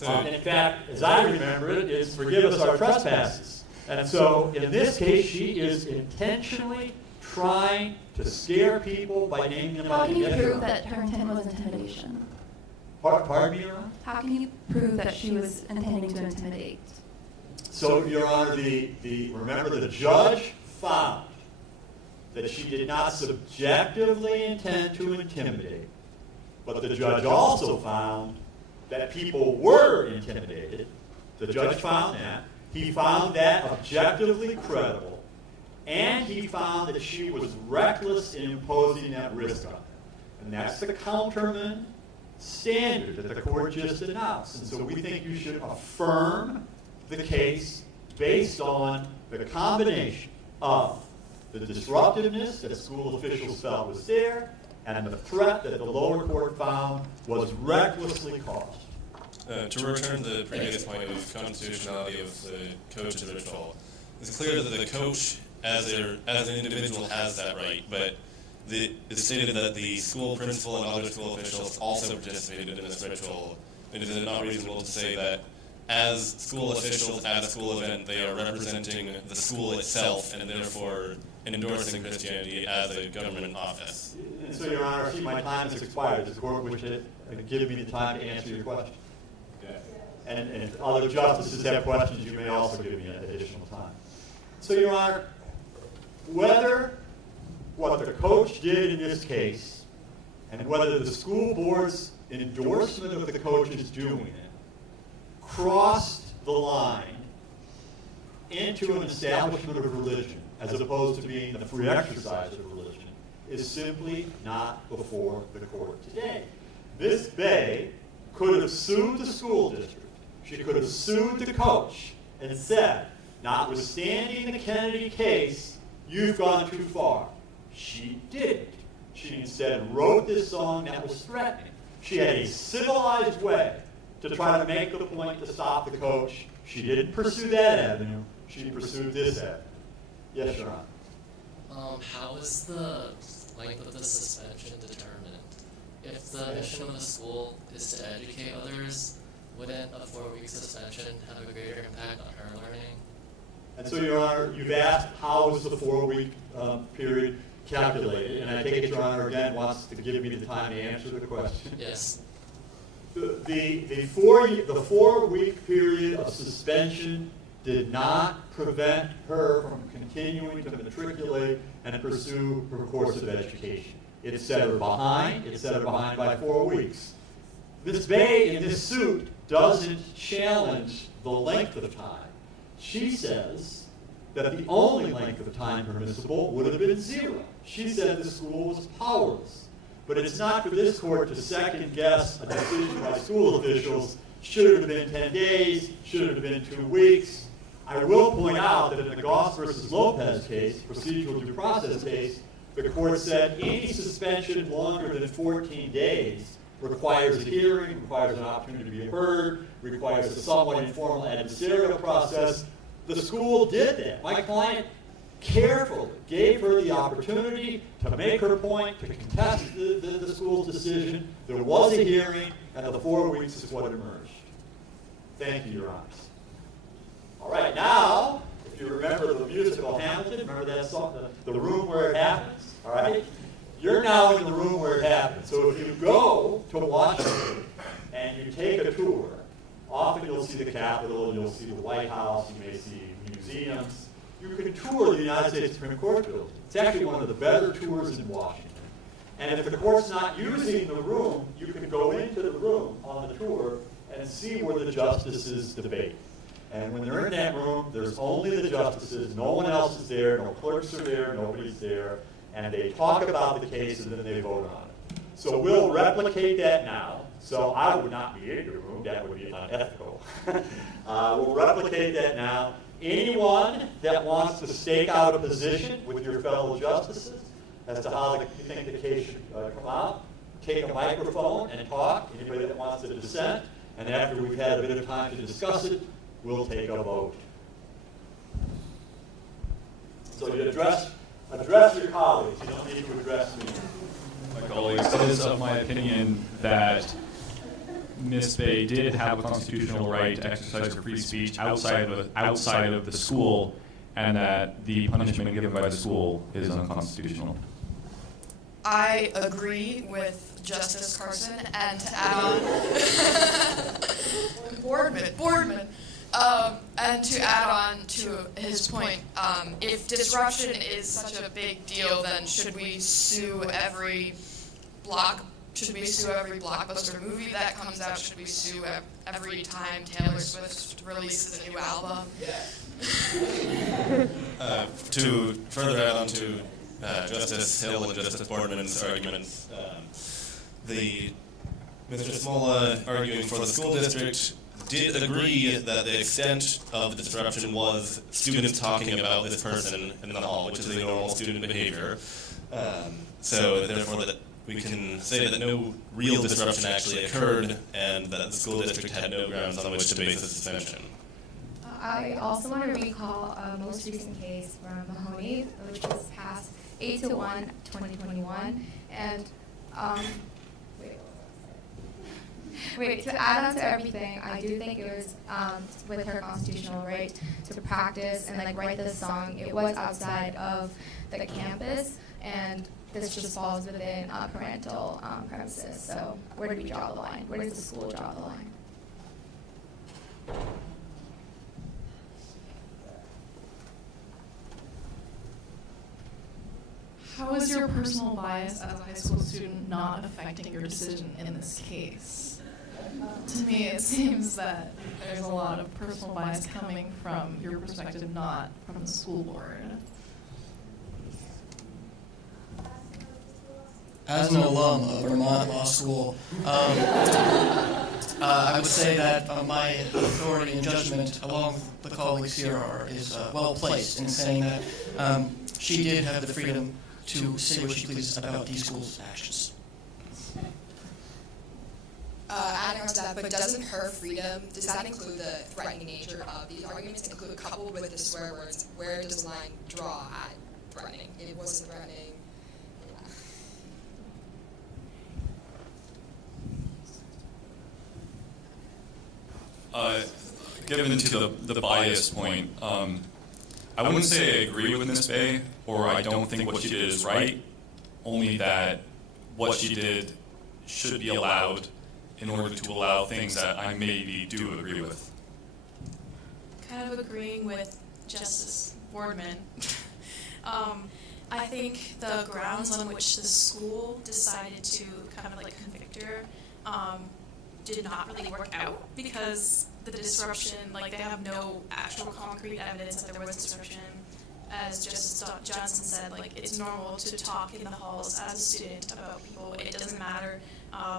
In fact, as I remember it, it's forgive us our trespasses. And so, in this case, she is intentionally trying to scare people by naming them How by can you the prove that her intent was intimidation? Pardon me, Your Honor? How can you prove that she was intending to intimidate? So, Your Honor, remember the judge found that she did not subjectively intend to intimidate, but the judge also found that people were intimidated. The judge found that. He found that objectively credible, and he found that she was reckless in imposing that risk on them. And that's the Counterman standard that the court just announced. And so we think you should affirm the case based on the combination of the disruptiveness that school officials felt was there and the threat that the lower court found was recklessly caused. To return to the previous point of constitutionality of the coach's ritual, it's clear that the coach, as an individual, has that right, but it's stated that the school principal and other school officials also participated in this ritual. It is not reasonable to say that as school officials at a school event, they are representing the school itself and therefore endorsing Christianity as a government office. And so, Your Honor, I see my time has expired. Does the court wish to give me the time to answer your question? And if other justices have questions, you may also give me additional time. So, Your Honor, whether what the coach did in this case and whether the school board's endorsement of the coach's doing it crossed the line into an establishment of religion as opposed to being the free exercise of religion is simply not before the court today. Ms. Bay could have sued the school district. She could have sued the coach and said, notwithstanding the Kennedy case, you've gone too far. She didn't. She instead wrote this song that was threatening. She had a civilized way to try to make the point to stop the coach. She didn't pursue that avenue. She pursued this avenue. Yes, Your Honor. How is the length of the suspension determined? If the mission of the school is to educate others, wouldn't a 4-week suspension have a greater impact on her learning? And so, Your Honor, you've asked how was the 4-week period calculated, and I take it Your Honor again wants to give me the time to answer the question. Yes. The 4-week period of suspension did not prevent her from continuing to matriculate and pursue her course of education. It set her behind. It set her behind by 4 weeks. Ms. Bay, in this suit, doesn't challenge the length of time. She says that the only length of time permissible would have been 0. She said the school was powerless. But it's not for this court to second-guess a decision by school officials. Should it have been 10 days? Should it have been 2 weeks? I will point out that in the Goss versus Lopez case, procedural due process case, the court said any suspension longer than 14 days requires a hearing, requires an opportunity to be heard, requires a somewhat informal adversarial process. The school did that. My client carefully gave her the opportunity to make her point, to contest the school's decision. There was a hearing, and the 4 weeks is what emerged. Thank you, Your Honors. All right, now, if you remember the musical Hamilton, remember that song, the room where it happens? All right? You're now in the room where it happens. So if you go to Washington and you take a tour, often you'll see the Capitol, you'll see the White House, you may see museums. You can tour the United States Supreme Court building. It's actually one of the better tours in Washington. And if the court's not using the room, you can go into the room on the tour and see where the justices debate. And when they're in that room, there's only the justices, no one else is there, no clerks are there, nobody's there, and they talk about the case and then they vote on it. So we'll replicate that now. So I would not be in your room, that would be unethical. We'll replicate that now. anyone that wants to stake out a position with your fellow justices as to how you think the case should come out, take a microphone and talk. Anybody that wants to dissent, and after we've had a bit of time to discuss it, we'll take a vote. So you address your colleagues. You don't need to address me. My colleagues, it is of my opinion that Ms. Bay did have a constitutional right to exercise her free speech outside of the school, and that the punishment given by the school is unconstitutional. I agree with Justice Carson, and to add on, Boardman, and to add on to his point, if disruption is such a big deal, then should we sue every blockbuster movie that comes out? Should we sue every time Taylor Swift releases a new album? To further add on to Justice Hill and Justice Boardman's arguments, Mr. Smola, arguing for the school district, did agree that the extent of the disruption was students talking about this person in the hall, which is a normal student behavior. So therefore, that we can say that no real disruption actually occurred, and that the school district had no grounds on which to base the suspension. I also want to recall a most recent case from Mahoney, which was passed 8-1-2021, and to add on to everything, I do think it was with her constitutional right to practice and write this song. It was outside of the campus, and this just falls within parental premises. So where do we draw the line? Where does the school draw the line? How is your personal bias as a high school student not affecting your decision in this case? To me, it seems that there's a lot of personal bias coming from your perspective, not from the school board. As an alum of Vermont Law School, I would say that my authority and judgment, along with the colleagues here, is well placed in saying that she did have the freedom to say what she pleases about these schools' actions. Adding on to that, but doesn't her freedom, does that include the threatening nature of these arguments, include coupled with the swear words? Where does the line draw at threatening? It wasn't threatening. Given to the bias point, I wouldn't say I agree with Ms. Bay, or I don't think what she did is right, only that what she did should be allowed in order to allow things that I maybe do agree with. Kind of agreeing with Justice Boardman. I think the grounds on which the school decided to kind of convict her did not really work out, because the disruption, they have no actual concrete evidence that there was disruption. As Justice Johnson said, it's normal to talk in the halls as a student about people. It doesn't matter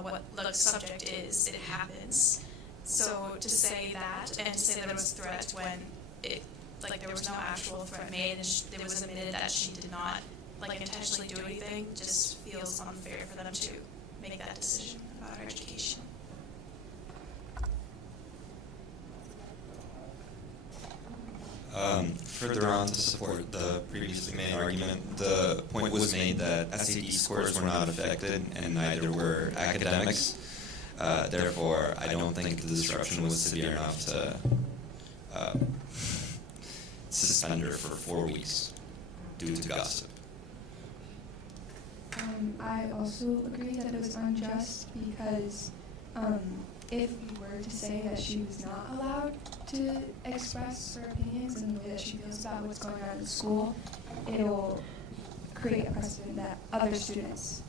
what the subject is, it happens. So to say that, and to say that it was a threat when there was no actual threat made, and it was admitted that she did not intentionally do anything, just feels unfair for them to make that decision about her education. Further on to support the previously made argument, the point was made that SAT scores were not affected and neither were academics. Therefore, I don't think the disruption was severe enough to suspend her for 4 weeks due to gossip. I also agree that it was unjust because if we were to say that she was not allowed to express her opinions and the way that she feels about what's going on in the school, it'll create a precedent that other students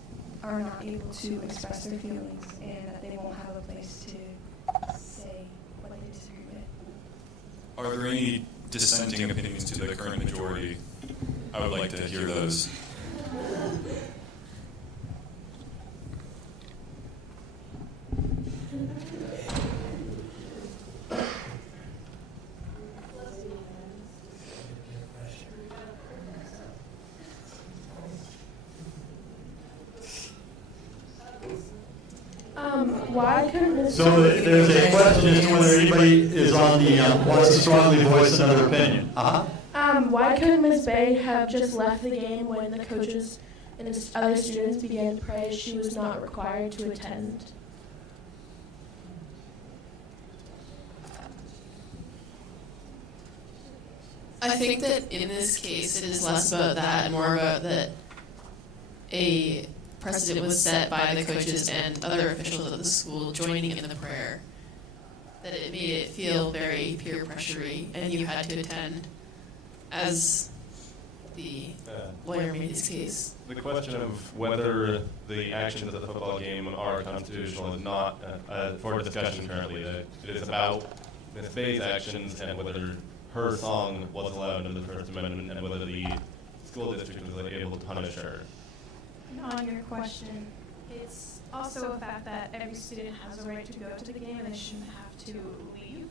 are not able to express their feelings and that they won't have a place to say what they disagree with. Are there any dissenting opinions to the current majority? I would like to hear those. Why couldn't Ms. So there's a question as to whether anybody is on the, wants to strongly voice another opinion. Why couldn't Ms. Bay have just left the game when the coaches and the other students began to pray as she was not required to attend? I think that in this case, it is less about that and more about that a precedent was set by the coaches and other officials of the school joining in the prayer. That it made it feel very peer pressure-y, and you had to attend as the lawyer made his case. The question of whether the actions of the football game are constitutional is not for discussion currently. It is about Ms. Bay's actions and whether her song was allowed under the First Amendment and whether the school district was able to punish her. On your question, it's also a fact that every student has a right to go to the game and they shouldn't have to leave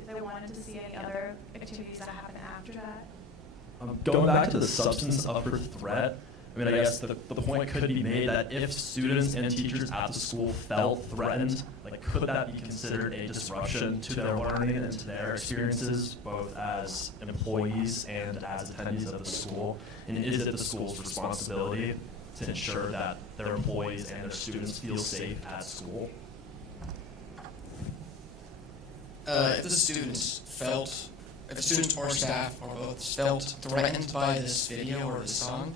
if they wanted to see any other activities that happen after that. Going back to the substance of her threat, I mean, I guess the point could be made that if students and teachers at the school felt threatened, like, could that be considered a disruption to their learning and to their experiences, both as employees and as attendees of the school? And is it the school's responsibility to ensure that their employees and their students feel safe at school? If the students or staff or both felt threatened by this video or this song,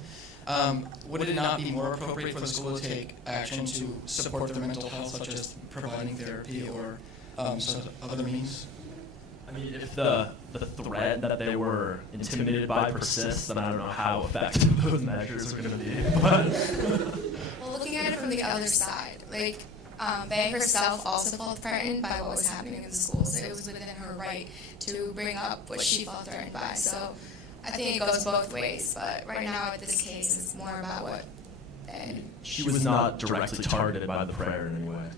would it not be more appropriate for the school to take action to support their mental health, such as providing therapy or some other means? I mean, if the threat that they were intimidated by persists, then I don't know how effective those measures are going to be. Well, looking at it from the other side, like, Bay herself also felt threatened by what was happening in the school, so it was within her right to bring up what she felt threatened by. So I think it goes both ways, but right now with this case, it's more about what Bay. She was not directly targeted by the prayer in any way.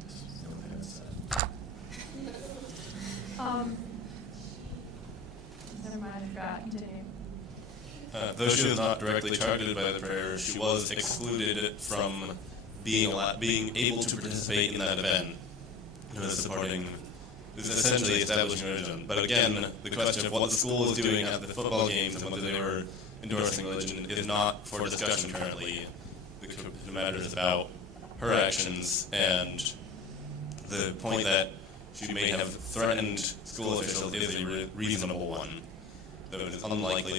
Never mind, I forgot. Continue. Though she was not directly targeted by the prayer, she was excluded from being able to participate in that event. Supporting is essentially establishing religion. But again, the question of what the school was doing at the football games and whether they were endorsing religion is not for discussion currently. The matter is about her actions, and the point that she may have threatened school officials is a reasonable one, though it is unlikely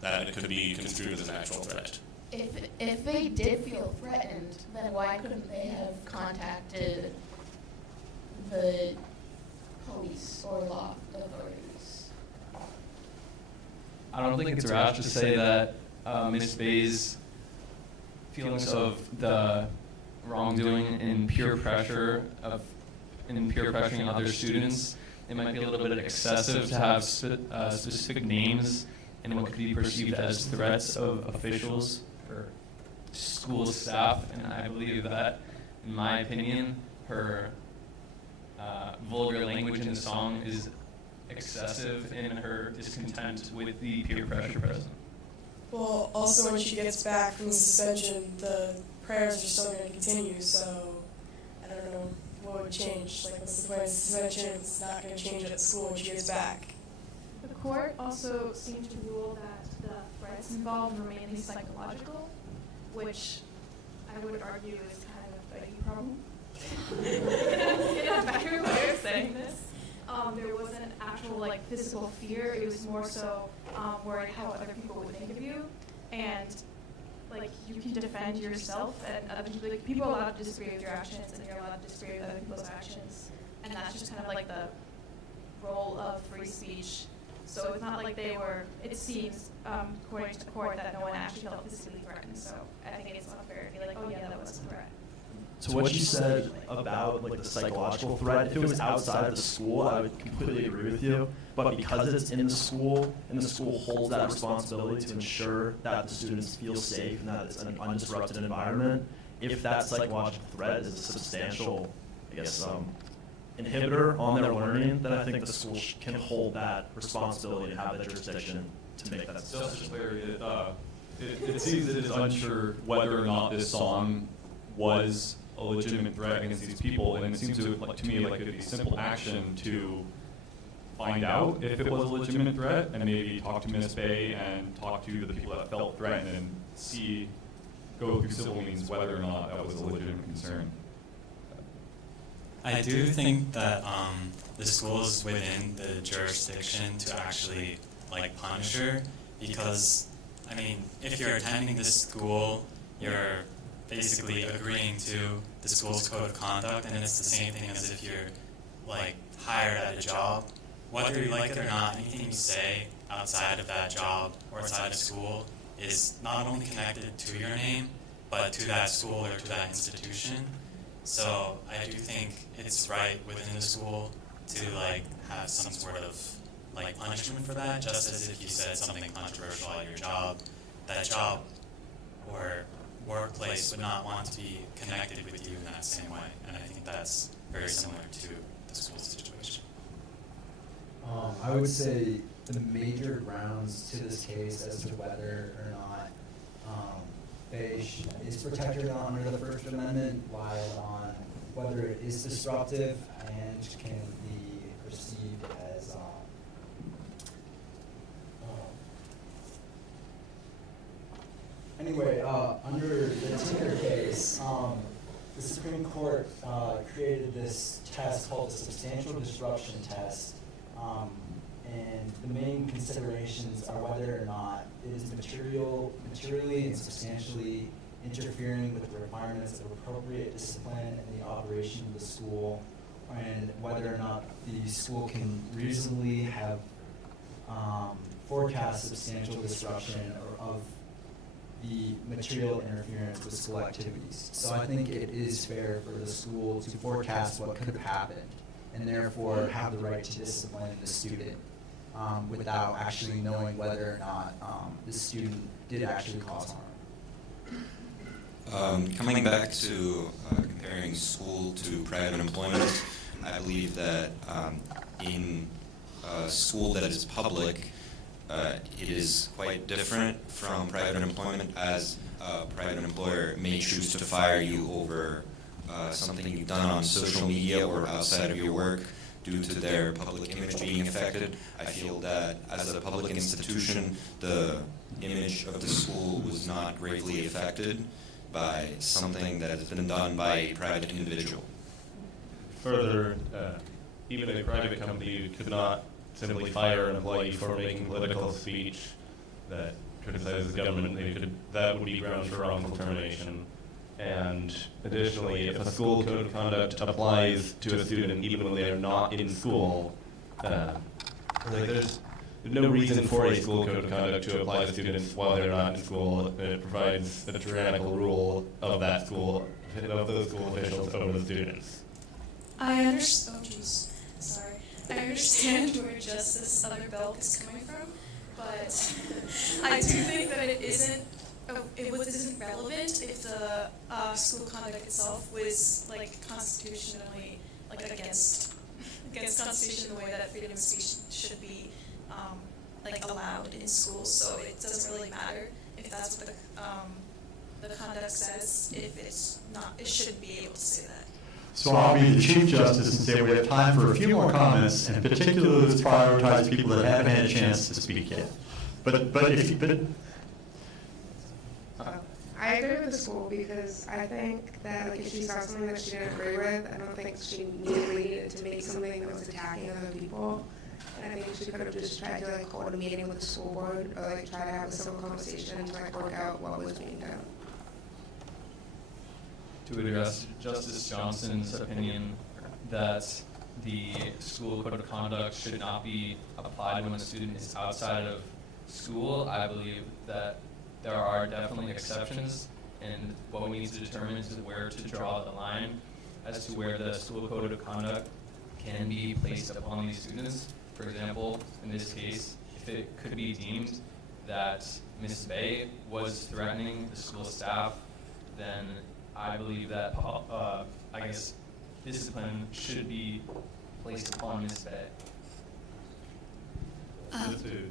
that it could be construed as an actual threat. If they did feel threatened, then why couldn't they have contacted the police or law authorities? I don't think it's rash to say that Ms. Bay's feelings of the wrongdoing and peer pressuring other students, it might be a little bit excessive to have specific names and what could be perceived as threats of officials or school staff. And I believe that, in my opinion, her vulgar language in the song is excessive in her discontent with the peer pressure present. Well, also when she gets back from the suspension, the prayers are still going to continue, so I don't know what would change. Like, what's the point of suspension if it's not going to change at school when she gets back? The court also seemed to rule that the threats involved were mainly psychological, which I would argue is kind of a problem. In a better way of saying this, there wasn't actual physical fear. It was more so worried how other people would think of you, and you can defend yourself, and other people are allowed to disagree with your actions, and you're allowed to disagree with other people's actions, and that's just kind of the role of free speech. So it's not like they were. It seems, according to the court, that no one actually felt physically threatened. So I think it's unfair to be like, oh yeah, that was a threat. So what you said about the psychological threat, if it was outside of the school, I would completely agree with you. But because it's in the school, and the school holds that responsibility to ensure that the students feel safe and that it's an undisrupted environment, if that psychological threat is a substantial, I guess, inhibitor on their learning, then I think the school can hold that responsibility and have that jurisdiction to make that decision. Just for clarity, it seems that it is unsure whether or not this song was a legitimate threat against these people, and it seems to me like it'd be simple action to find out if it was a legitimate threat, and maybe talk to Ms. Bay and talk to the people that felt threatened and go through civil means whether or not that was a legitimate concern. I do think that the school is within the jurisdiction to actually punish her, because I mean, if you're attending this school, you're basically agreeing to the school's code of conduct, and it's the same thing as if you're hired at a job. Whether you like it or not, anything you say outside of that job or outside of school is not only connected to your name, but to that school or to that institution. So I do think it's right within the school to have some sort of punishment for that, just as if you said something controversial at your job, that job or workplace would not want to be connected with you in that same way. And I think that's very similar to the school situation. I would say the major grounds to this case as to whether or not Faye is protected under the First Amendment lies on whether it is disruptive and can be perceived as anyway, under the Tinker case, the Supreme Court created this test called the substantial disruption test. And the main considerations are whether or not it is materially and substantially interfering with the requirements of appropriate discipline in the operation of the school, and whether or not the school can reasonably have forecast substantial disruption of the material interference with school activities. So I think it is fair for the school to forecast what could have happened, and therefore have the right to discipline the student without actually knowing whether or not the student did actually cause harm. Coming back to comparing school to private employment, I believe that in a school that is public, it is quite different from private employment, as a private employer may choose to fire you over something you've done on social media or outside of your work due to their public image being affected. I feel that as a public institution, the image of the school was not greatly affected by something that has been done by a private individual. Further, even a private company could not simply fire an employee for making political speech that criticizes the government. That would be grounds for wrongful termination. And additionally, if a school code of conduct applies to a student even when they are not in school, there's no reason for a school code of conduct to apply to students while they're not in school. It provides a tyrannical rule of that school, of those school officials over the students. I understand. Oh, jeez. Sorry. I understand where Justice Southerville is coming from, but I do think that it isn't relevant if the school conduct itself was constitutionally against Constitution, the way that freedom of speech should be allowed in schools. So it doesn't really matter if that's what the conduct says. If it's not, it shouldn't be able to say that. So I'll be the Chief Justice and say we have time for a few more comments, and particularly let's prioritize people that haven't had a chance to speak yet. I agree with the school because I think that if she saw something that she didn't agree with, I don't think she needed to make something that was attacking other people. And I think she could have just tried to hold a meeting with the school board or try to have a civil conversation to work out what was being done. To address Justice Johnson's opinion that the school code of conduct should not be applied when a student is outside of school, I believe that there are definitely exceptions, and what we need to determine is where to draw the line as to where the school code of conduct can be placed upon these students. For example, in this case, if it could be deemed that Ms. Bay was threatening the school staff, then I believe that discipline should be placed upon Ms. Bay. Just to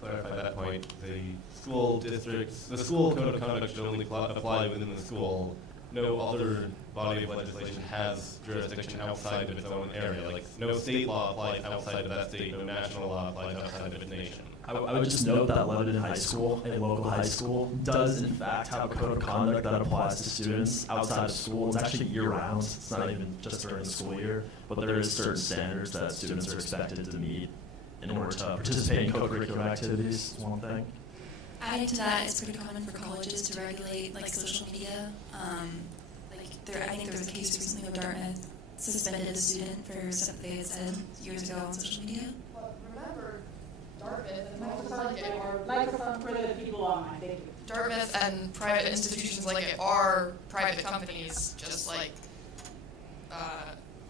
clarify that point, the school code of conduct should only apply within the school. no other body of legislation has jurisdiction outside of its own area. Like, no state law applies outside of that state, no national law applies outside of its nation. I would just note that Lebanon High School, a local high school, does in fact have a code of conduct that applies to students outside of school. It's actually year-round. It's not even just during the school year, but there is certain standards that students are expected to meet in order to participate in co-curricular activities. Is one thing. Adding to that, it's pretty common for colleges to regulate like social media. I think there was a case recently where Dartmouth suspended a student for stuff they had said years ago on social media. Well, remember, Dartmouth Microphone for the people online, thank you. Dartmouth and private institutions like it are private companies, just like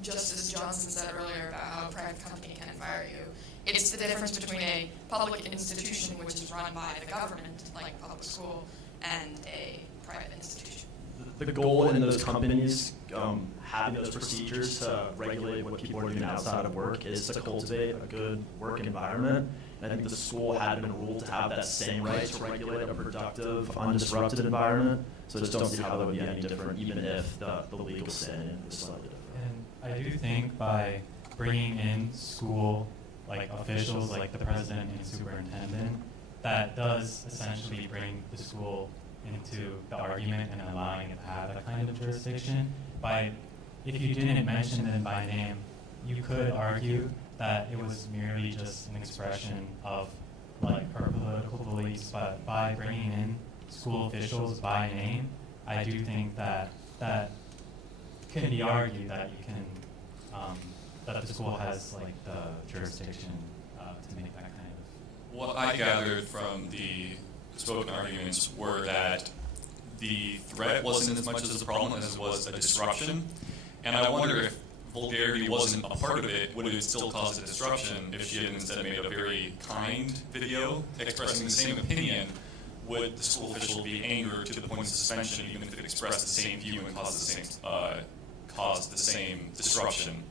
Justice Johnson said earlier about how a private company can fire you. It's the difference between a public institution, which is run by the government, like public school, and a private institution. The goal in those companies having those procedures to regulate what people are doing outside of work is to cultivate a good work environment. And I think the school had been ruled to have that same right to regulate a productive, undisrupted environment. So I just don't see how that would be any different, even if the legal standing is slightly different. And I do think by bringing in school officials like the president and superintendent, that does essentially bring the school into the argument and allowing it to have that kind of jurisdiction. If you didn't mention them by name, you could argue that it was merely just an expression of her political beliefs, but by bringing in school officials by name, I do think that can be argued that you can that the school has the jurisdiction to make that kind of. What I gathered from the spoken arguments were that the threat wasn't as much as the problem as it was a disruption, and I wonder if vulgarity wasn't a part of it, would it still cause a disruption if she had instead made a very kind video expressing the same opinion? Would the school official be angered to the point of suspension even if it expressed the same view and caused the same disruption?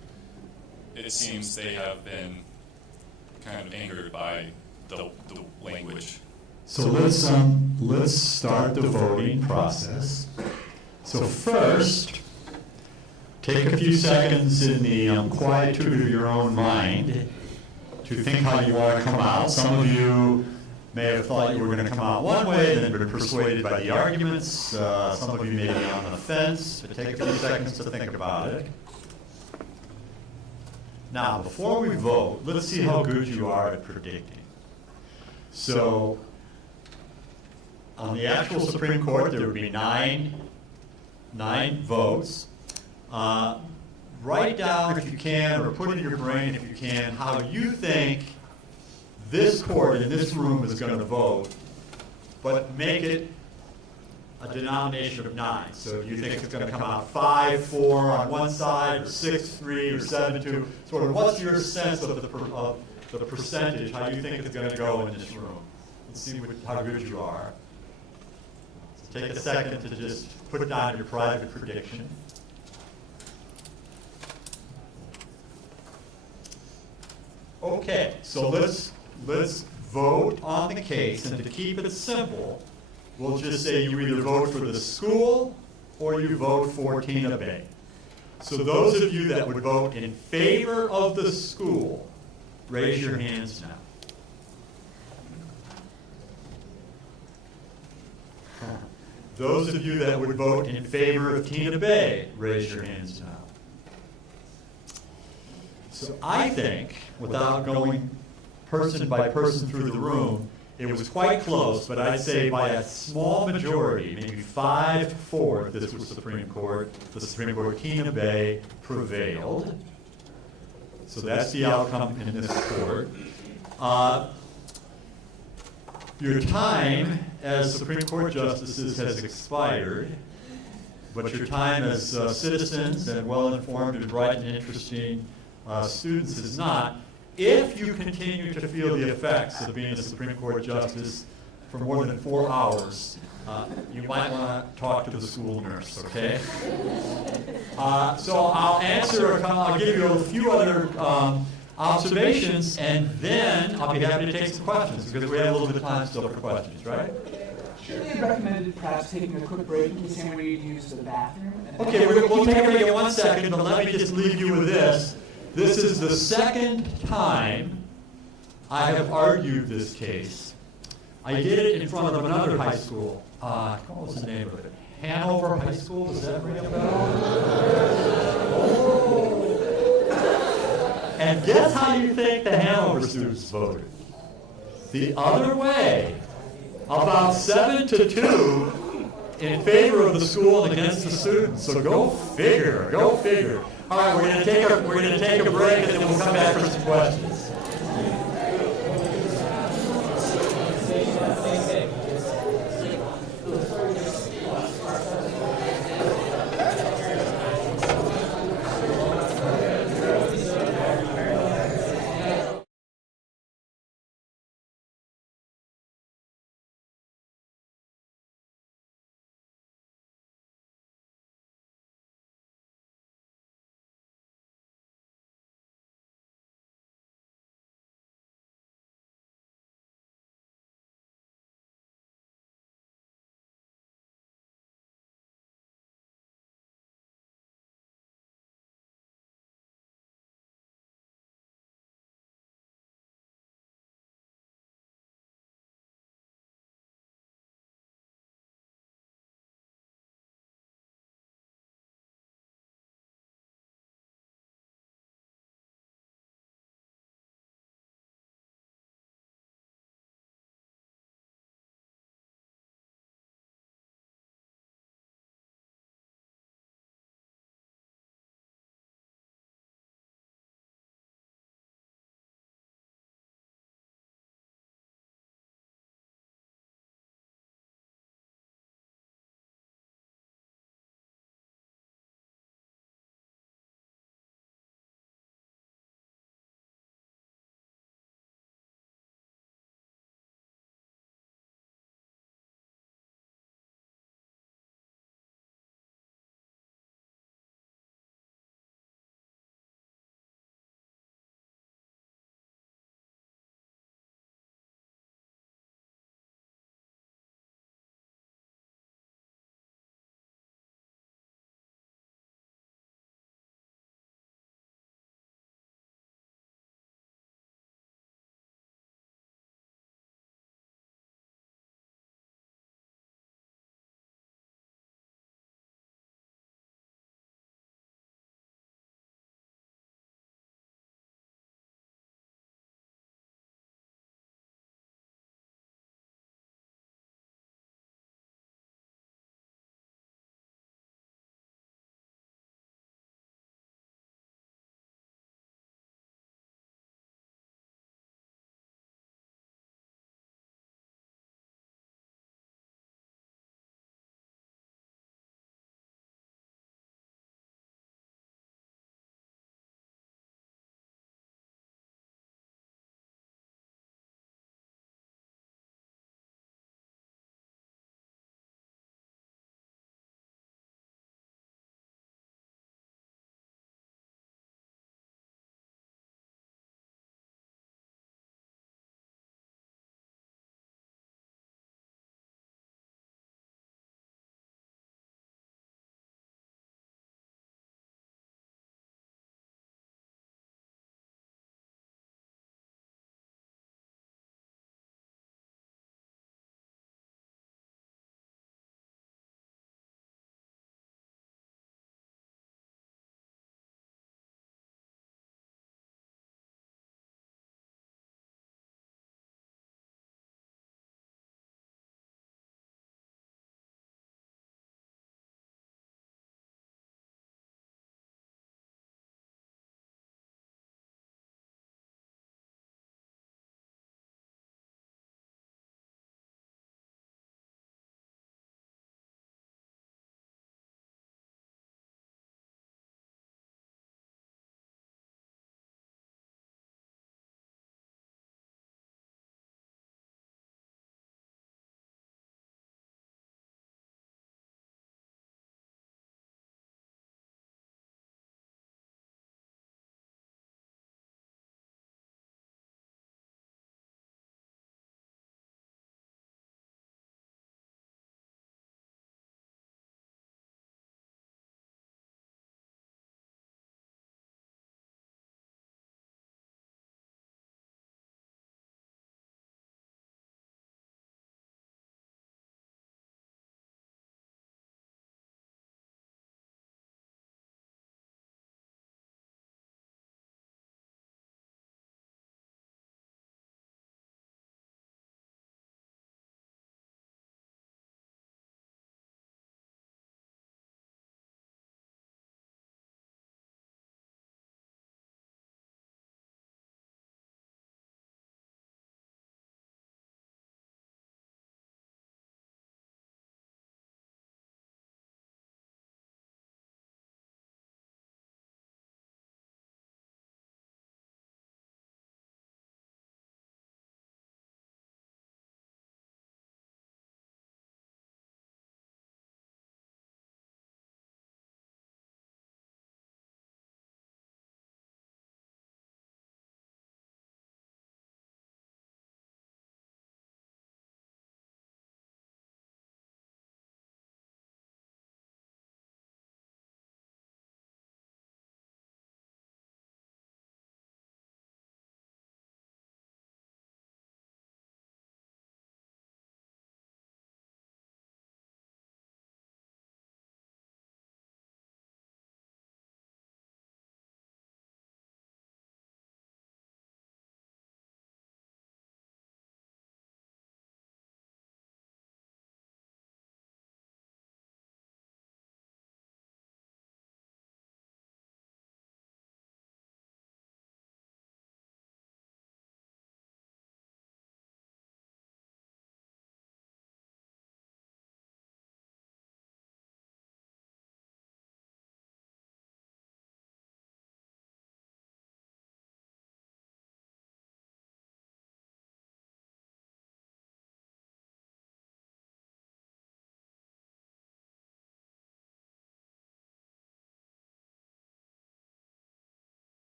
It seems they have been kind of angered by the language. So let's start the voting process. So first, take a few seconds in the quietude of your own mind to think how you want to come out. Some of you may have thought you were going to come out one way, then been persuaded by the arguments. Some of you may be on the fence, but take a few seconds to think about it. Now, before we vote, let's see how good you are at predicting. So, on the actual Supreme Court, there would be nine votes. Write down, if you can, or put in your brain, if you can, how you think this court in this room is going to vote, but make it a denomination of 9. So if you think it's going to come out 5-4 on one side, or 6-3, or 7-2, sort of what's your sense of the percentage, how you think it's going to go in this room? Let's see how good you are. So take a second to just put down your private prediction. Okay, so let's vote on the case, and to keep it simple, we'll just say you either vote for the school or you vote for Tina Bay. So those of you that would vote in favor of the school, raise your hands now. Those of you that would vote in favor of Tina Bay, raise your hands now. So I think, without going person by person through the room, it was quite close, but I'd say by a small majority, maybe 5-4, if this was the Supreme Court, Tina Bay prevailed. So that's the outcome in this court. Your time as Supreme Court justices has expired, but your time as citizens and well-informed and bright and interesting students is not. If you continue to feel the effects of being a Supreme Court justice for more than 4 hours, you might want to talk to the school nurse, okay? So I'll give you a few other observations, and then I'll be happy to take some questions, because we have a little bit of time still for questions, right? Surely I recommended perhaps taking a quick break in case anyone needed to use the bathroom. Okay, we'll take a break in 1 second, but let me just leave you with this. This is the second time I have argued this case. I did it in front of another high school. What was the name of it? Hanover High School, does that ring a bell? And guess how you think the Hanover students voted? The other way. About 7-2 in favor of the school and against the students. So go figure, go figure. All right, we're going to take a break and then we'll come back for some questions.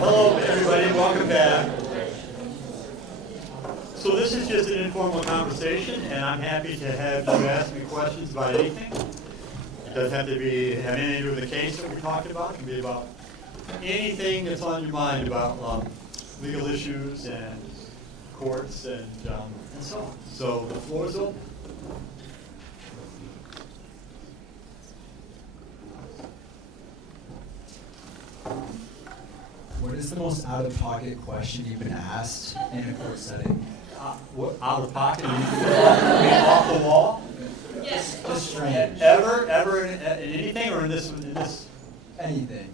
Hello, everybody. Welcome back. So this is just an informal conversation, and I'm happy to have you ask me questions about anything. It doesn't have to be have anything to do with the case that we're talking about. It can be about anything that's on your mind about legal issues and courts and so on. So the floor is open. What is the most out-of-pocket question you've been asked in a court setting? What, out of pocket? Off the wall? Yes. Just strange. Ever in anything, or in this? Anything.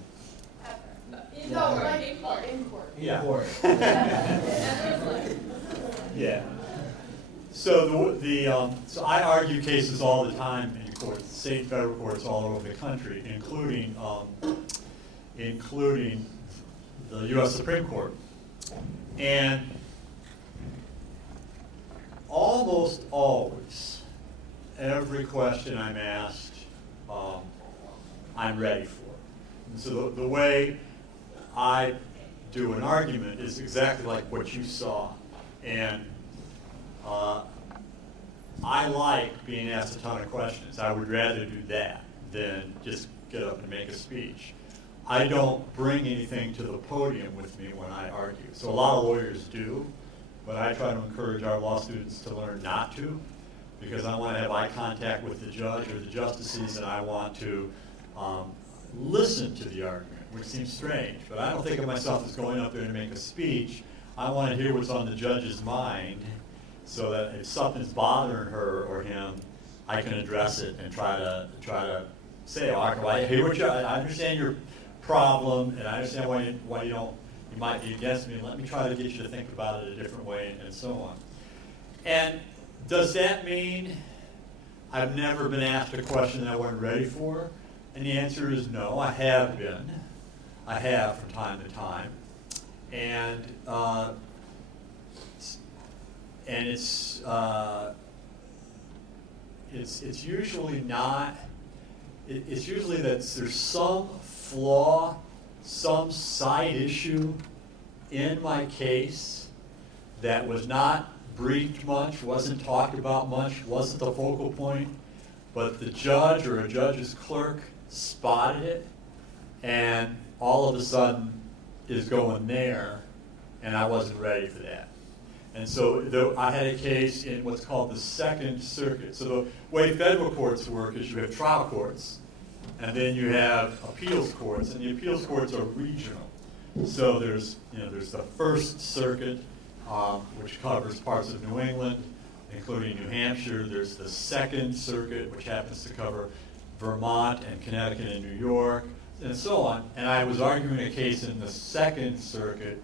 No, like in court. In court. Yeah. Court. Yeah. So so I argue cases all the time in courts, state and federal courts all over the country, including the U.S. Supreme Court, and almost always, every question I'm asked, I'm ready for. And so the way I do an argument is exactly like what you saw. And I like being asked a ton of questions. I would rather do that than just get up and make a speech. I don't bring anything to the podium with me when I argue. So a lot of lawyers do, but I try to encourage our law students to learn not to, because I want to have eye contact with the judge or the justices, and I want to listen to the argument, which seems strange, but I don't think of myself as going up there to make a speech. I want to hear what's on the judge's mind, so that if something's bothering her or him, I can address it and try to say, oh, I hear what I understand your problem, and I understand why you might be against me, and let me try to get you to think about it a different way, and so on. And does that mean I've never been asked a question that I wasn't ready for? And the answer is no, I have been. I have from time to time. And it's usually not, it's usually that there's some flaw, some side issue in my case that was not briefed much, wasn't talked about much, wasn't the focal point, but the judge or a judge's clerk spotted it, and all of a sudden is going there, and I wasn't ready for that. And so I had a case in what's called the Second Circuit. So the way federal courts work is you have trial courts, and then you have appeals courts, and the appeals courts are regional. So there's the First Circuit, which covers parts of New England, including New Hampshire. There's the Second Circuit, which happens to cover Vermont and Connecticut and New York, and so on. And I was arguing a case in the Second Circuit.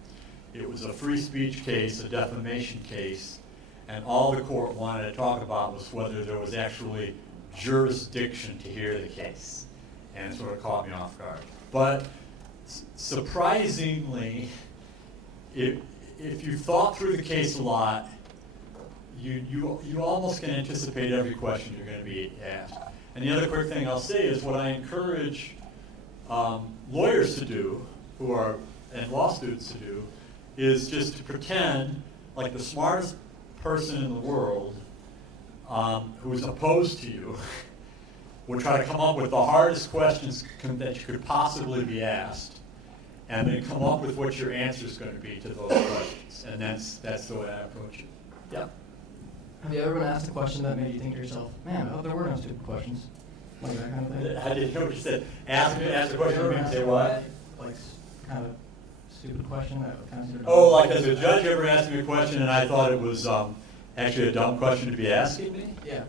It was a free speech case, a defamation case, and all the court wanted to talk about was whether there was actually jurisdiction to hear the case. And it sort of caught me off guard. But surprisingly, if you thought through the case a lot, you almost can anticipate every question you're going to be asked. And the other quick thing I'll say is what I encourage lawyers to do, and law students to do, is just to pretend like the smartest person in the world who is opposed to you would try to come up with the hardest questions that you could possibly be asked, and then come up with what your answer is going to be to those questions. And that's the way I approach it. Yeah. Have you ever been asked a question that made you think to yourself, man, oh, there were no stupid questions? Like that kind of thing? I didn't know what you said. Ask a question, you say what? Like, kind of stupid question that kind of... Oh, like as a judge ever asked me a question and I thought it was actually a dumb question to be asking me? Yeah.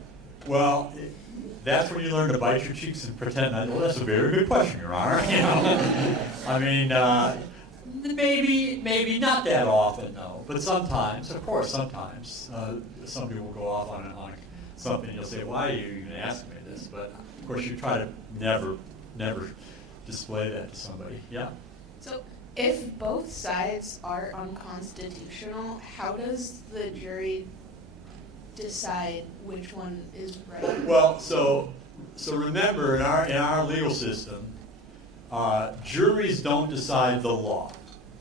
Well, that's when you learn to bite your cheeks and pretend, well, that's a very good question, Your Honor. You know? I mean, maybe not that often, no. But sometimes, of course, sometimes somebody will go off on something and you'll say, why are you even asking me this? But of course, you try to never display that to somebody. Yeah? So if both sides are unconstitutional, how does the jury decide which one is right? Well, so remember, in our legal system, juries don't decide the law.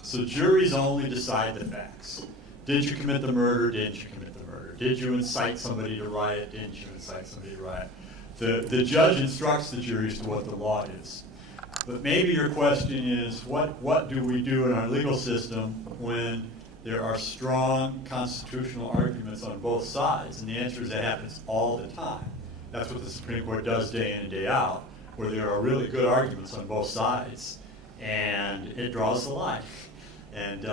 So juries only decide the facts. Did you commit the murder? Didn't you commit the murder? Did you incite somebody to riot? Didn't you incite somebody to riot? The judge instructs the jury as to what the law is. But maybe your question is, what do we do in our legal system when there are strong constitutional arguments on both sides? And the answer is that happens all the time. That's what the Supreme Court does day in and day out, where there are really good arguments on both sides, and it draws the line. And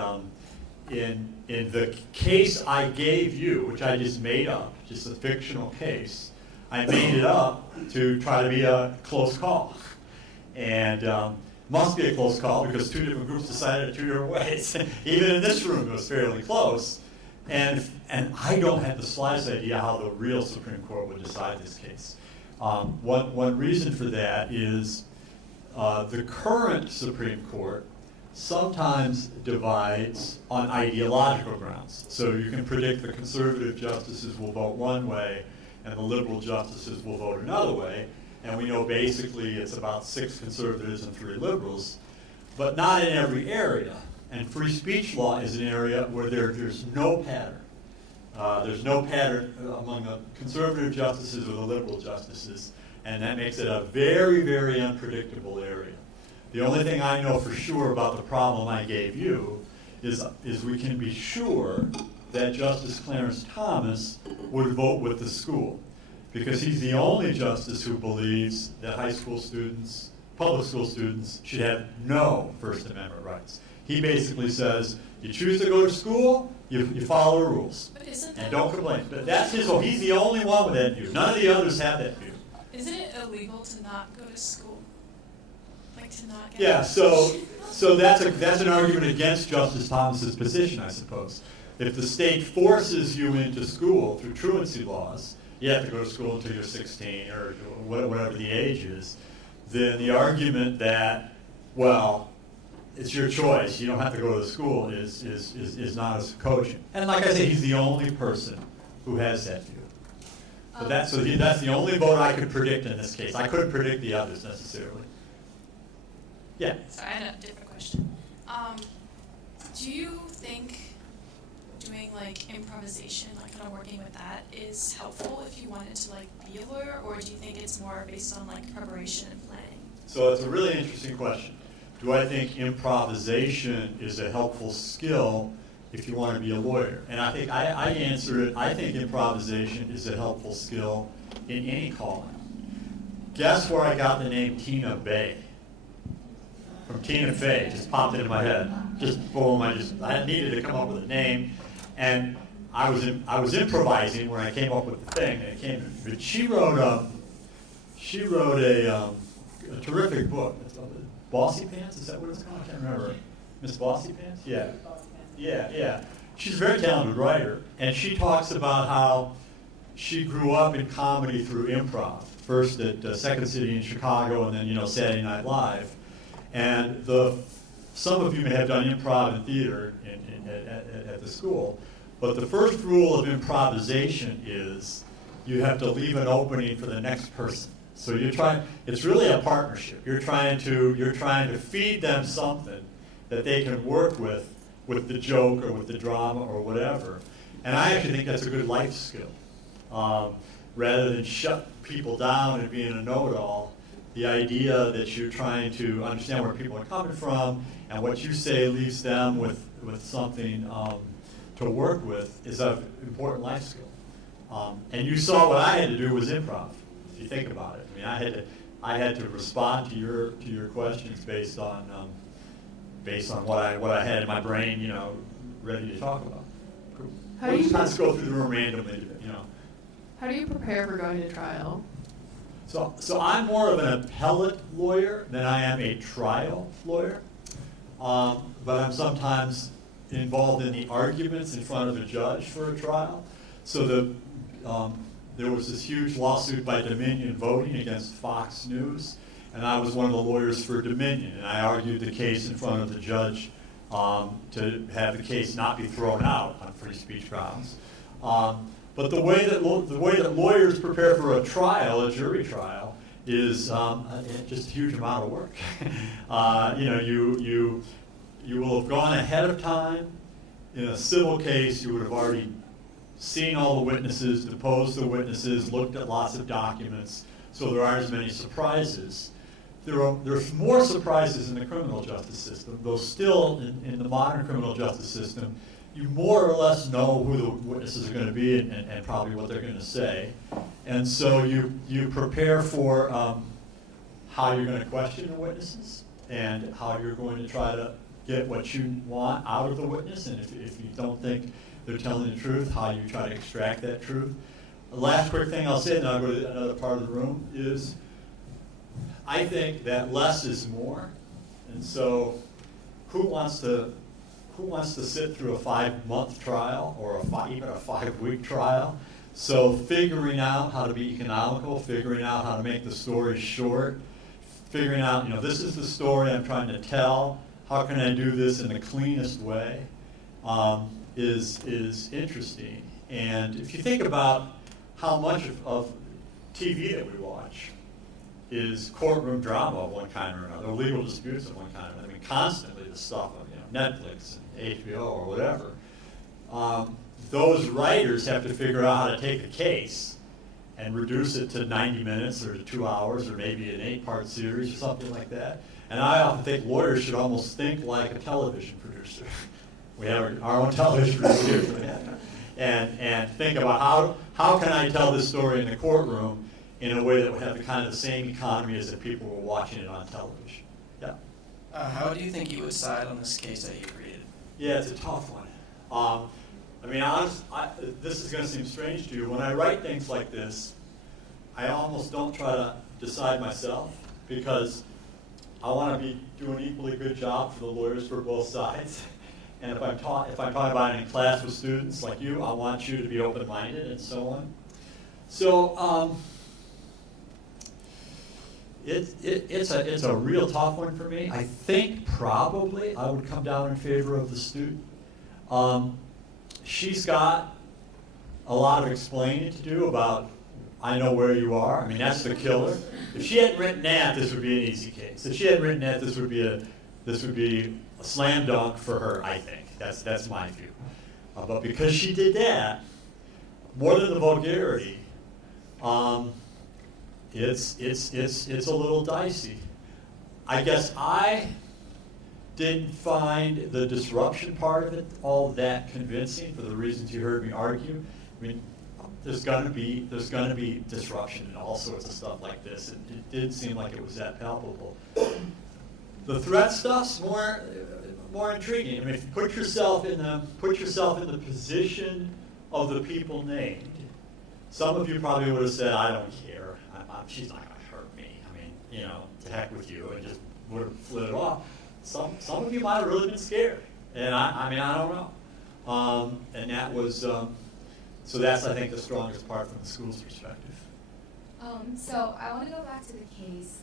in the case I gave you, which I just made up, just a fictional case, I made it up to try to be a close call. And must be a close call because two different groups decided it two different ways. Even in this room, it was fairly close. And I don't have the slightest idea how the real Supreme Court would decide this case. One reason for that is the current Supreme Court sometimes divides on ideological grounds. So you can predict the conservative justices will vote one way and the liberal justices will vote another way. And we know basically it's about 6 conservatives and 3 liberals, but not in every area. And free speech law is an area where there's no pattern. There's no pattern among the conservative justices or the liberal justices, and that makes it a very, very unpredictable area. The only thing I know for sure about the problem I gave you is we can be sure that Justice Clarence Thomas would vote with the school, because he's the only justice who believes that high school students, public school students, should have no First Amendment rights. He basically says, you choose to go to school, you follow the rules. But isn't and don't complain. But that's his, so he's the only one with that view. None of the others have that view. Isn't it illegal to not go to school? Like to not get Yeah, so that's an argument against Justice Thomas's position, I suppose. If the state forces you into school through truancy laws, you have to go to school until you're 16 or whatever the age is, then the argument that, well, it's your choice, you don't have to go to school is not as cogent. And like I say, he's the only person who has that view. But that's the only vote I could predict in this case. I couldn't predict the others necessarily. Yeah. Sorry, I had a different question. Do you think doing like improvisation, like kind of working with that, is helpful if you wanted to like be a lawyer, or do you think it's more based on like preparation and planning? So it's a really interesting question. Do I think improvisation is a helpful skill if you want to be a lawyer? And I think I answer it, I think improvisation is a helpful skill in any calling. Guess where I got the name Tina Bay? From Tina Fey, just popped into my head. Just boom, I needed to come up with a name. And I was improvising when I came up with the thing. And it came, but she wrote a terrific book. Bossy Pants, is that what it's called? I can't remember. Miss Bossy Pants? Yeah. She's a very talented writer, and she talks about how she grew up in comedy through improv. First at Second City in Chicago, and then Saturday Night Live. And some of you may have done improv in theater at the school, but the first rule of improvisation is you have to leave an opening for the next person. So it's really a partnership. You're trying to feed them something that they can work with the joke or with the drama or whatever. And I actually think that's a good life skill. Rather than shut people down and being a know-it-all, the idea that you're trying to understand where people are coming from and what you say leaves them with something to work with is an important life skill. And you saw what I had to do was improv. If you think about it, I mean, I had to respond to your questions based on what I had in my brain, ready to talk about. Cool. We'll just kind of go through the room randomly, How do you prepare for going to trial? So I'm more of an appellate lawyer than I am a trial lawyer, but I'm sometimes involved in the arguments in front of a judge for a trial. So there was this huge lawsuit by Dominion Voting against Fox News, and I was one of the lawyers for Dominion, and I argued the case in front of the judge to have the case not be thrown out on free speech grounds. But the way that lawyers prepare for a trial, a jury trial, is just a huge amount of work. You will have gone ahead of time. In a civil case, you would have already seen all the witnesses, deposed the witnesses, looked at lots of documents, so there aren't as many surprises. There's more surprises in the criminal justice system, though still in the modern criminal justice system, you more or less know who the witnesses are going to be and probably what they're going to say. And so you prepare for how you're going to question the witnesses and how you're going to try to get what you want out of the witness, and if you don't think they're telling the truth, how you try to extract that truth. The last quick thing I'll say, and then I'll go to another part of the room, is I think that less is more. And so who wants to sit through a 5-month trial or even a 5-week trial? So figuring out how to be economical, figuring out how to make the story short, figuring out, this is the story I'm trying to tell. How can I do this in the cleanest way? Is interesting. And if you think about how much of TV that we watch is courtroom drama of one kind or another, or legal disputes of one kind or another. I mean, constantly the stuff of Netflix and HBO or whatever. Those writers have to figure out how to take a case and reduce it to 90 minutes or 2 hours or maybe an 8-part series or something like that. And I often think lawyers should almost think like a television producer. We have our own television producer. And think about how can I tell this story in the courtroom in a way that would have the kind of the same economy as if people were watching it on television. Yeah. How do you think you would decide on this case that you created? Yeah, it's a tough one. This is going to seem strange to you. When I write things like this, I almost don't try to decide myself because I want to be doing an equally good job for the lawyers for both sides. And if I'm talking about it in class with students like you, I want you to be open-minded and so on. So it's a real tough one for me. I think probably I would come down in favor of the student. She's got a lot of explaining to do about, I know where you are. I mean, that's the killer. If she hadn't written that, this would be an easy case. If she hadn't written that, this would be a slam dunk for her, I think. That's my view. But because she did that, more than the vulgarity, it's a little dicey. I guess I didn't find the disruption part of it all that convincing for the reasons you heard me argue. I mean, there's gonna be disruption and all sorts of stuff like this. It did seem like it was that palpable. The threat stuff's more intriguing. I mean, if you put yourself in the position of the people named, some of you probably would have said, "I don't care. She's not going to hurt me. I mean, to heck with you," and just would have fled it off. Some of you might have really been scared, and I don't know. And that was so that's, I think, the strongest part from the school's perspective. So I want to go back to the case.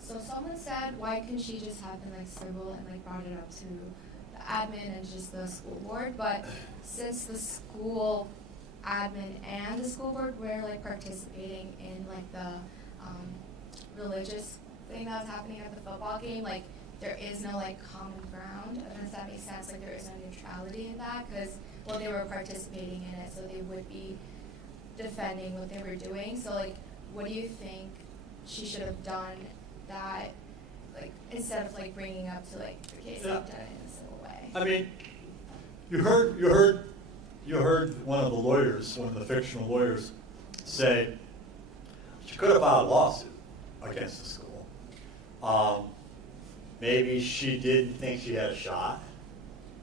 So someone said, why couldn't she just have been civil and brought it up to the admin and just the school board? But since the school admin and the school board were participating in the religious thing that was happening at the football game, there is no common ground. Does that make sense? There is no neutrality in that because they were participating in it, so they would be defending what they were doing. So what do you think she should have done that instead of bringing up to the case done it in a civil way? I mean, you heard one of the lawyers, one of the fictional lawyers, say she could have filed a lawsuit against the school. Maybe she didn't think she had a shot.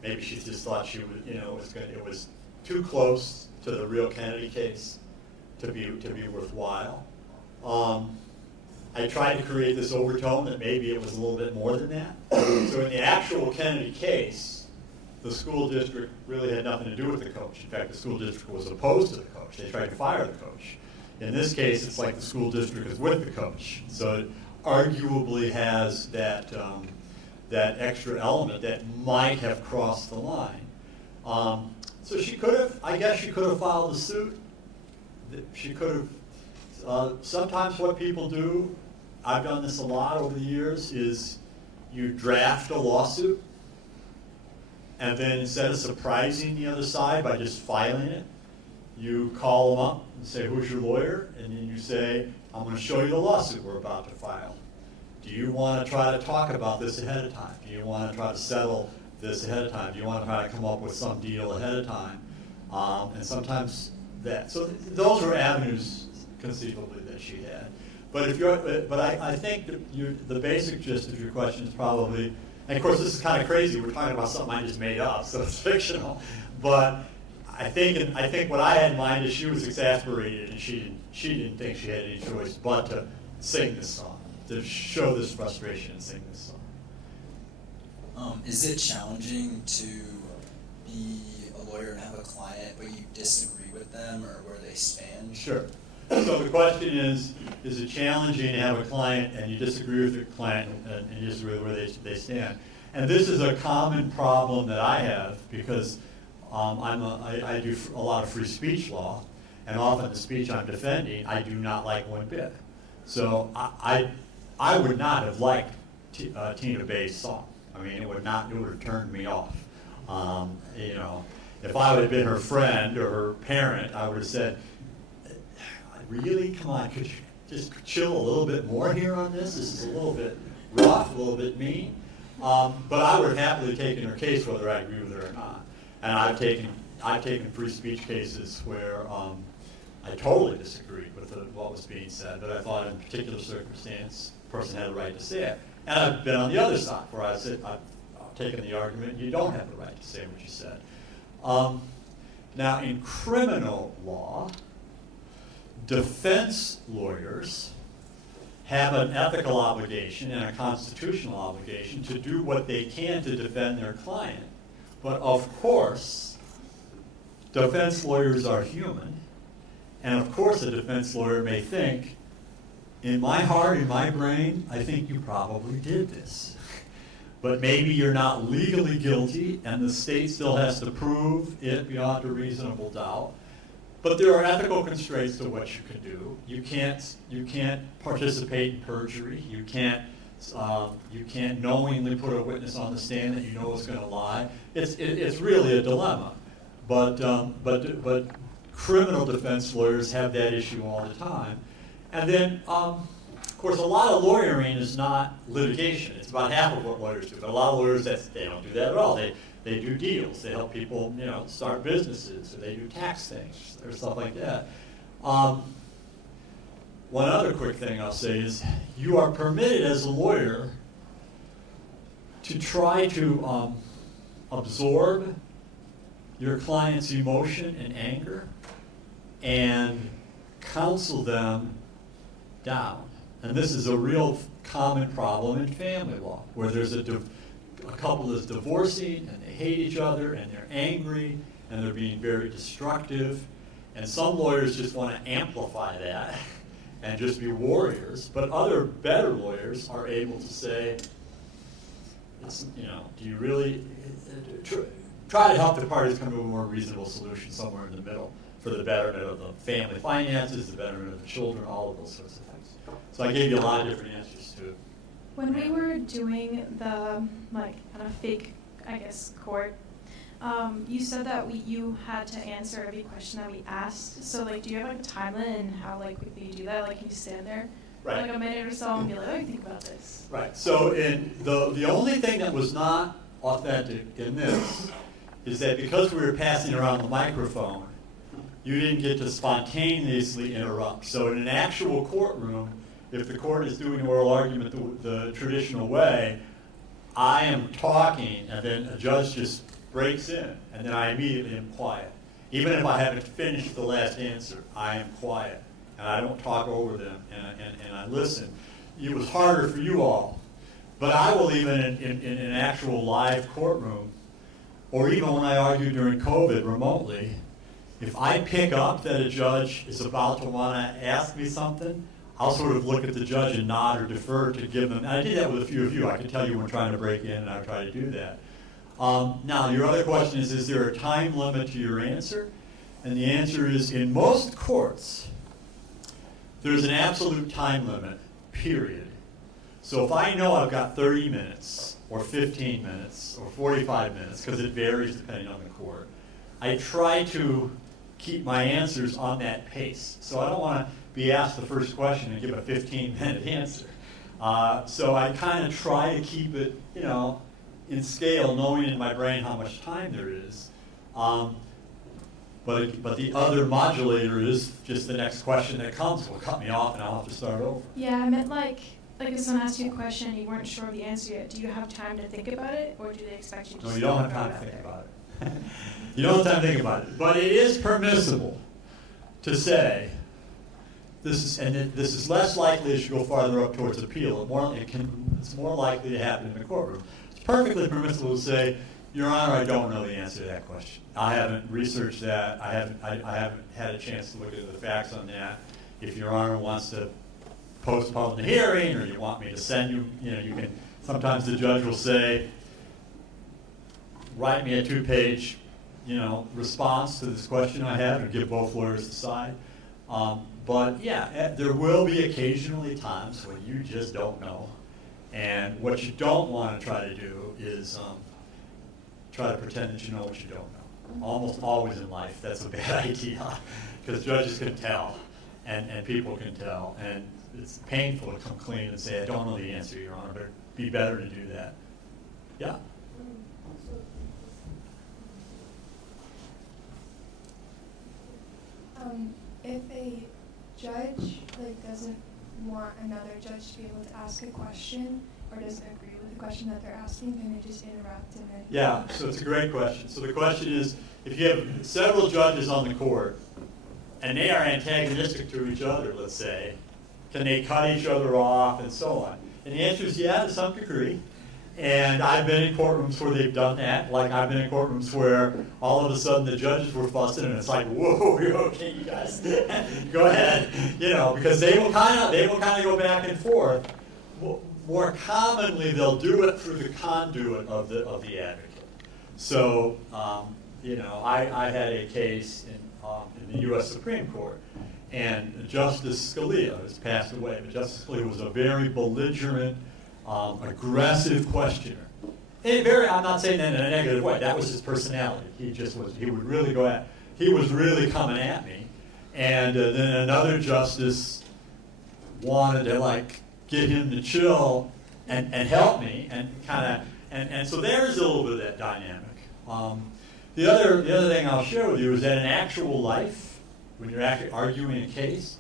Maybe she just thought she would, it was too close to the real Kennedy case to be worthwhile. I tried to create this overtone that maybe it was a little bit more than that. So in the actual Kennedy case, the school district really had nothing to do with the coach. In fact, the school district was opposed to the coach. They tried to fire the coach. In this case, it's like the school district is with the coach. So it arguably has that extra element that might have crossed the line. So she could have filed a suit. She could have, sometimes what people do I've done this a lot over the years, is you draft a lawsuit, and then instead of surprising the other side by just filing it, you call them up and say, who's your lawyer? And then you say, I'm going to show you the lawsuit we're about to file. Do you want to try to talk about this ahead of time? Do you want to try to settle this ahead of time? Do you want to try to come up with some deal ahead of time? And sometimes that. So those were avenues conceivably that she had. But I think that the basic gist of your question is probably, and of course this is kind of crazy. We're talking about something I just made up, so it's fictional. But I think what I had in mind is she was exasperated, and she didn't think she had any choice but to sing this song, to show this frustration and sing this song. Is it challenging to be a lawyer and have a client, but you disagree with them or where they stand? Sure. So the question is it challenging to have a client and you disagree with your client and you disagree with where they stand? And this is a common problem that I have because I do a lot of free speech law, and often the speech I'm defending I do not like one bit. So I would not have liked Tina Bay's song. I mean, it would have turned me off. You know, if I would have been her friend or her parent, I would have said, really? Come on, could you just chill a little bit more here on this? This is a little bit rough, a little bit mean. But I would have happily taken her case whether I agree with her or not. And I've taken free speech cases where I totally disagreed with what was being said, but I thought in a particular circumstance, the person had a right to say it. And I've been on the other side where I've taken the argument, you don't have the right to say what you said. Now, in criminal law, defense lawyers have an ethical obligation and a constitutional obligation to do what they can to defend their client. But of course, defense lawyers are human, and of course a defense lawyer may think, in my heart, in my brain, I think you probably did this. But maybe you're not legally guilty, and the state still has to prove it beyond a reasonable doubt. But there are ethical constraints to what you can do. You can't participate in perjury. You can't knowingly put a witness on the stand that you know is going to lie. It's really a dilemma. But criminal defense lawyers have that issue all the time. And then, of course, a lot of lawyering is not litigation. It's about half of what lawyers do. But a lot of lawyers, they don't do that at all. They do deals. They help people, start businesses, or they do tax things, or stuff like that. One other quick thing I'll say is you are permitted as a lawyer to try to absorb your client's emotion and anger and counsel them down. And this is a real common problem in family law, where there's a couple is divorcing and they hate each other and they're angry and they're being very destructive. And some lawyers just want to amplify that and just be warriors. But other better lawyers are able to say, do you really try to help the parties come to a more reasonable solution somewhere in the middle for the betterment of the family finances, the betterment of the children, all of those sorts of things. So I gave you a lot of different answers to it. When we were doing the kind of fake, court, you said that you had to answer every question that we asked. So do you have a time limit and how quickly you do that? Can you stand there for a minute or so and be like, oh, you think about this? Right. So the only thing that was not authentic in this is that because we were passing around the microphone, you didn't get to spontaneously interrupt. So in an actual courtroom, if the court is doing oral argument the traditional way, I am talking and then a judge just breaks in and then I immediately am quiet. Even if I haven't finished the last answer, I am quiet and I don't talk over them and I listen. It was harder for you all, but I will even in an actual live courtroom, or even when I argue during COVID remotely, if I pick up that a judge is about to want to ask me something, I'll sort of look at the judge and nod or defer to give them. And I did that with a few of you. I can tell you when trying to break in, and I try to do that. Now, your other question is there a time limit to your answer? And the answer is, in most courts, there's an absolute time limit, period. So if I know I've got 30 minutes, or 15 minutes, or 45 minutes, because it varies depending on the court, I try to keep my answers on that pace. So I don't want to be asked the first question and give a 15-minute answer. So I kind of try to keep it, in scale, knowing in my brain how much time there is. But the other modulator is just the next question that comes will cut me off and I'll have to start over. Yeah, I meant like if someone asked you a question and you weren't sure of the answer yet, do you have time to think about it, or do they expect you to No, just you don't have time to think about it. You don't have time to think about it. But it is permissible to say, this is less likely as you go farther up towards appeal. It's more likely to happen in the courtroom. It's perfectly permissible to say, Your Honor, I don't know the answer to that question. I haven't researched that. I haven't had a chance to look at the facts on that. If Your Honor wants to postpone the hearing, or you want me to send you, you can. Sometimes the judge will say, write me a 2-page, response to this question I have, and give both lawyers a side. But yeah, there will be occasionally times when you just don't know, and what you don't want to try to do is try to pretend that you know what you don't know. Almost always in life, that's a bad idea, because judges can tell, and people can tell, and it's painful to come clean and say, I don't know the answer, Your Honor, but it'd be better to do that. Yeah? If a judge doesn't want another judge to be able to ask a question, or doesn't agree with the question that they're asking, can they just interrupt and then? Yeah, so it's a great question. So the question is, if you have several judges on the court, and they are antagonistic to each other, let's say, can they cut each other off and so on? And the answer is yeah, to some degree. And I've been in courtrooms where they've done that. Like I've been in courtrooms where all of a sudden the judges were fussing, and it's like, whoa, okay, you guys, go ahead, because they will kind of go back and forth. More commonly, they'll do it through the conduit of the advocate. So, I had a case in the U.S. Supreme Court, and Justice Scalia has passed away, but Justice Scalia was a very belligerent, aggressive questioner. I'm not saying that in a negative way. That was his personality. He would really go at. He was really coming at me, and then another justice wanted to get him to chill and help me and so there's a little bit of that dynamic. The other thing I'll share with you is that in actual life, when you're actually arguing a case,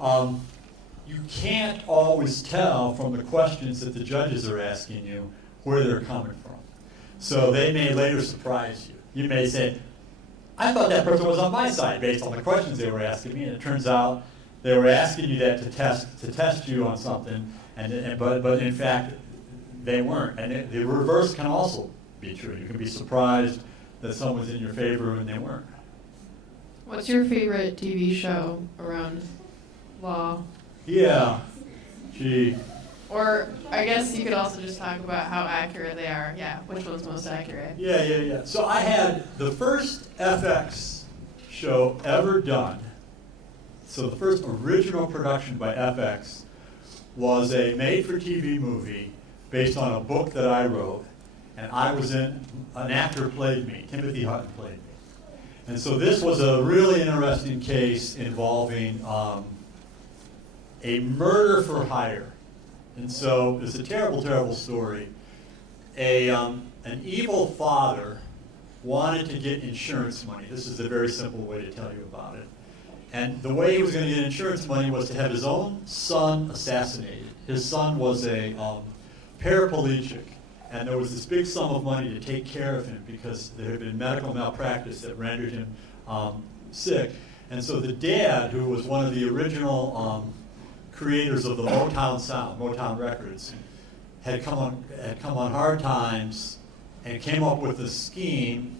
you can't always tell from the questions that the judges are asking you where they're coming from. So they may later surprise you. You may say, I thought that person was on my side based on the questions they were asking me, and it turns out they were asking you that to test you on something, but in fact they weren't. And the reverse can also be true. You can be surprised that someone's in your favor and they weren't. What's your favorite TV show around law? Yeah, gee. Or I guess you could also just talk about how accurate they are. Yeah, which one's most accurate? Yeah. So I had the first FX show ever done. So the first original production by FX was a made-for-TV movie based on a book that I wrote, and I was an actor played me, Timothy Hutton played me. And so this was a really interesting case involving a murder for hire. And so it's a terrible, terrible story. An evil father wanted to get insurance money. This is a very simple way to tell you about it. And the way he was going to get insurance money was to have his own son assassinated. His son was a paraplegic, and there was this big sum of money to take care of him because there had been medical malpractice that rendered him sick. And so the dad, who was one of the original creators of the Motown sound, Motown Records, had come on hard times and came up with a scheme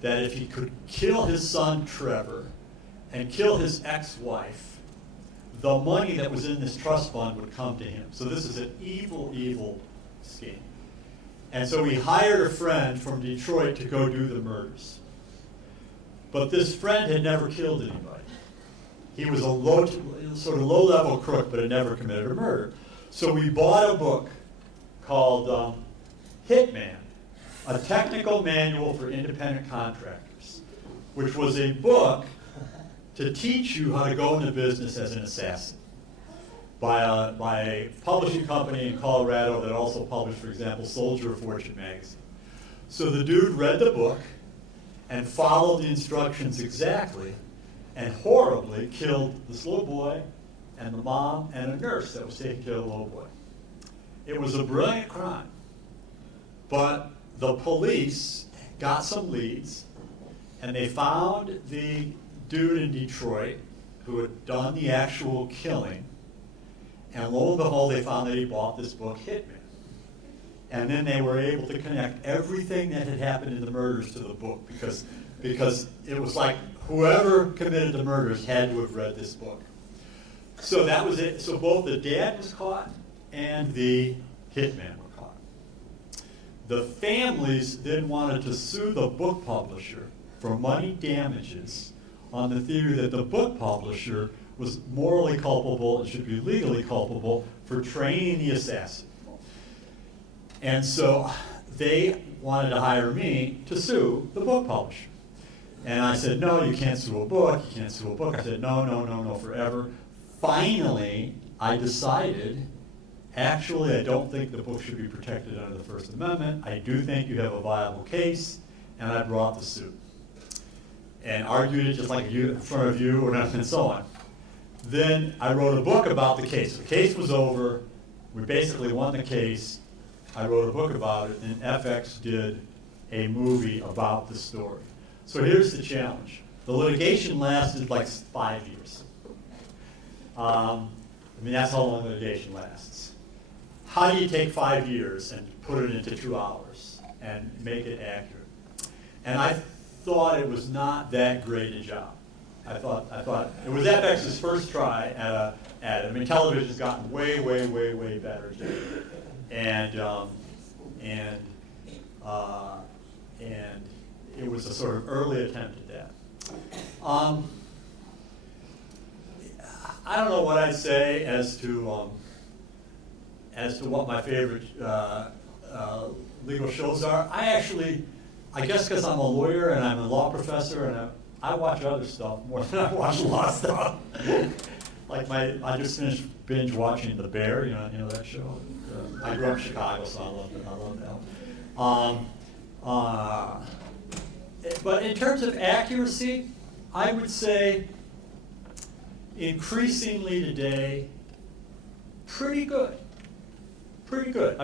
that if he could kill his son Trevor and kill his ex-wife, the money that was in this trust fund would come to him. So this is an evil, evil scheme. And so he hired a friend from Detroit to go do the murders. But this friend had never killed anybody. He was a low-level crook, but had never committed a murder. So we bought a book called Hitman, A Technical Manual for Independent Contractors, which was a book to teach you how to go into business as an assassin by a publishing company in Colorado that also published, for example, Soldier of Fortune magazine. So the dude read the book and followed the instructions exactly and horribly killed this little boy and the mom and a nurse that was taking care of the little boy. It was a brilliant crime, but the police got some leads and they found the dude in Detroit who had done the actual killing, and lo and behold, they found that he bought this book, Hitman. And then they were able to connect everything that had happened in the murders to the book because it was like whoever committed the murders had to have read this book. So that was it. So both the dad was caught and the hitman were caught. The families then wanted to sue the book publisher for money damages on the theory that the book publisher was morally culpable and should be legally culpable for training the assassin. And so they wanted to hire me to sue the book publisher. And I said, no, you can't sue a book, you can't sue a book. I said, no, forever. Finally, I decided, actually, I don't think the book should be protected under the First Amendment. I do think you have a viable case, and I brought the suit. And argued it just like you in front of you, and so on. Then I wrote a book about the case. The case was over. We basically won the case. I wrote a book about it, and FX did a movie about the story. So here's the challenge. The litigation lasted like 5 years. That's how long litigation lasts. How do you take 5 years and put it into 2 hours and make it accurate? And I thought it was not that great a job. I thought it was FX's first try at it. Television's gotten way better too. And it was a sort of early attempt at that. I don't know what I'd say as to what my favorite legal shows are. I guess because I'm a lawyer and I'm a law professor and I watch other stuff more than I watch law stuff. I just finished binge watching The Bear, you know that show. I grew up in Chicago, so I love that. But in terms of accuracy, I would say increasingly today, pretty good. Pretty good.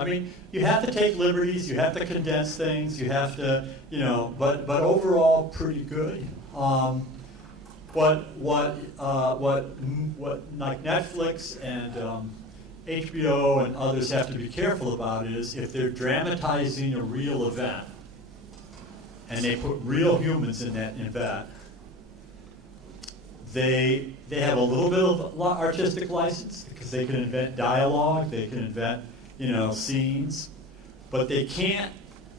You have to take liberties, you have to condense things, you have to, but overall pretty good. What like Netflix and HBO and others have to be careful about is if they're dramatizing a real event and they put real humans in that event, they have a little bit of artistic license because they can invent dialogue, they can invent scenes, but they can't.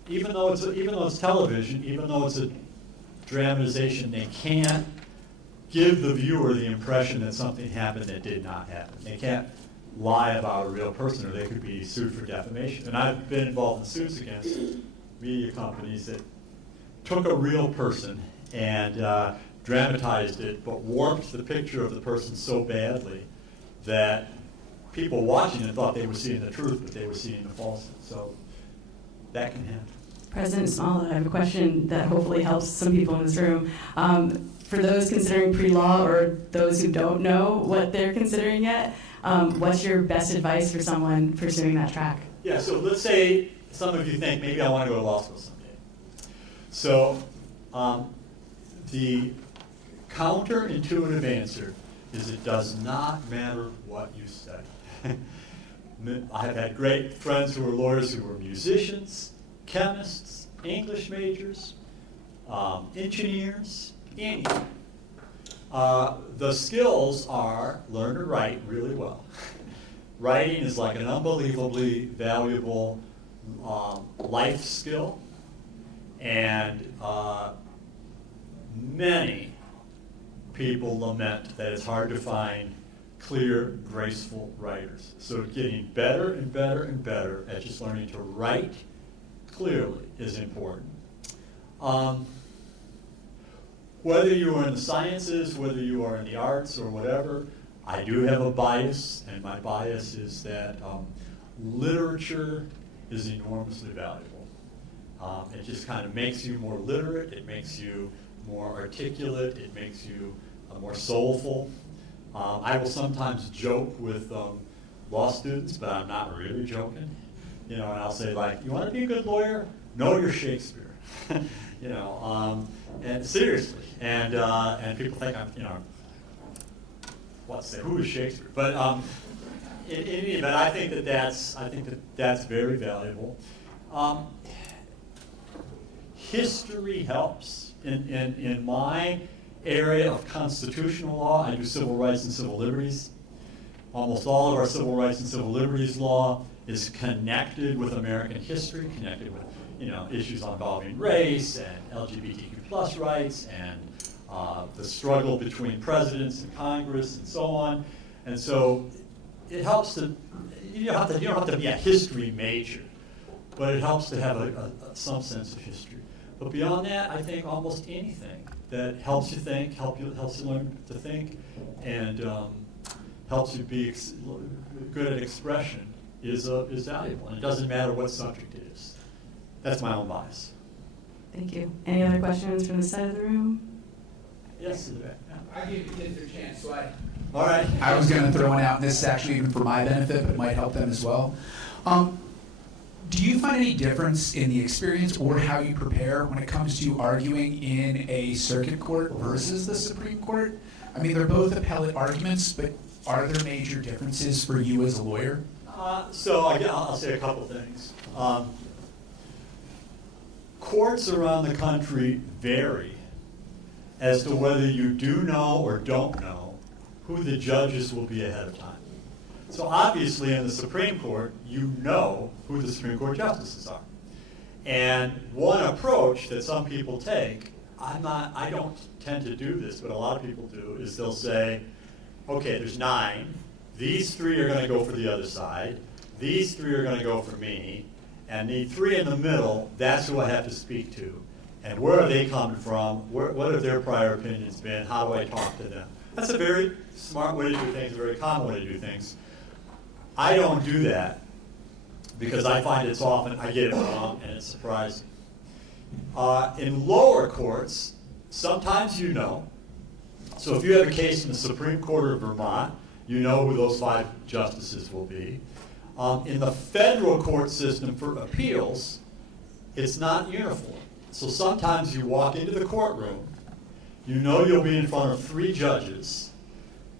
Even though it's television, even though it's a dramatization, they can't give the viewer the impression that something happened that did not happen. They can't lie about a real person, or they could be sued for defamation. And I've been involved in suits against media companies that took a real person and dramatized it, but warped the picture of the person so badly that people watching it thought they were seeing the truth, but they were seeing the falsehood. So that can happen. President Small, I have a question that hopefully helps some people in this room. For those considering pre-law or those who don't know what they're considering yet, what's your best advice for someone pursuing that track? Yeah, so let's say some of you think maybe I want to go to law school someday. So the counterintuitive answer is it does not matter what you study. I have had great friends who were lawyers who were musicians, chemists, English majors, engineers, anything. The skills are learn to write really well. Writing is like an unbelievably valuable life skill, and many people lament that it's hard to find clear, graceful writers. So getting better and better and better at just learning to write clearly is important. Whether you are in the sciences, whether you are in the arts or whatever, I do have a bias, and my bias is that literature is enormously valuable. It just kind of makes you more literate, it makes you more articulate, it makes you more soulful. I will sometimes joke with law students, but I'm not really joking. You know, and I'll say, like, you want to be a good lawyer? Know your Shakespeare. You know, and seriously. And people think I'm, you know, who is Shakespeare? But in any event, I think that that's very valuable. History helps. In my area of constitutional law, I do civil rights and civil liberties. Almost all of our civil rights and civil liberties law is connected with American history, connected with, you know, issues involving race and LGBTQ+ rights and the struggle between presidents and Congress and so on. And so it helps to, you don't have to be a history major, but it helps to have some sense of history. But beyond that, I think almost anything that helps you think, helps you learn to think, and helps you be good at expression is valuable. And it doesn't matter what subject it is. That's my own bias. Thank you. Any other questions from the side of the room? Yes, in the back. I gave the kids their chance, so all right. I was going to throw one out, and this is actually even for my benefit, but it might help them as well. Do you find any difference in the experience or how you prepare when it comes to arguing in a circuit court versus the Supreme Court? I mean, they're both appellate arguments, but are there major differences for you as a lawyer? So I'll say a couple things. Courts around the country vary as to whether you do know or don't know who the judges will be ahead of time. So obviously in the Supreme Court, you know who the Supreme Court justices are. And one approach that some people take, I don't tend to do this, but a lot of people do, is they'll say, okay, there's 9. These 3 are going to go for the other side. These 3 are going to go for me. And the 3 in the middle, that's who I have to speak to. And where are they coming from? What have their prior opinions been? How do I talk to them? That's a very smart way to do things, a very common way to do things. I don't do that because I find it's often, I get it wrong and it's surprising. In lower courts, sometimes you know. So if you have a case in the Supreme Court of Vermont, you know who those 5 justices will be. In the federal court system for appeals, it's not uniform. So sometimes you walk into the courtroom, you know you'll be in front of 3 judges.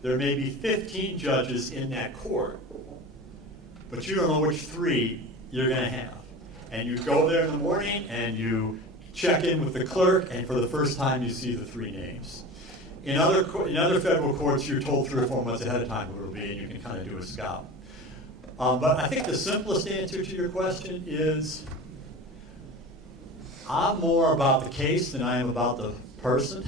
There may be 15 judges in that court, but you don't know which 3 you're going to have. And you go there in the morning and you check in with the clerk, and for the first time you see the 3 names. In other federal courts, you're told 3 or 4 months ahead of time who it will be, and you can kind of do a scout. But I think the simplest answer to your question is I'm more about the case than I am about the person.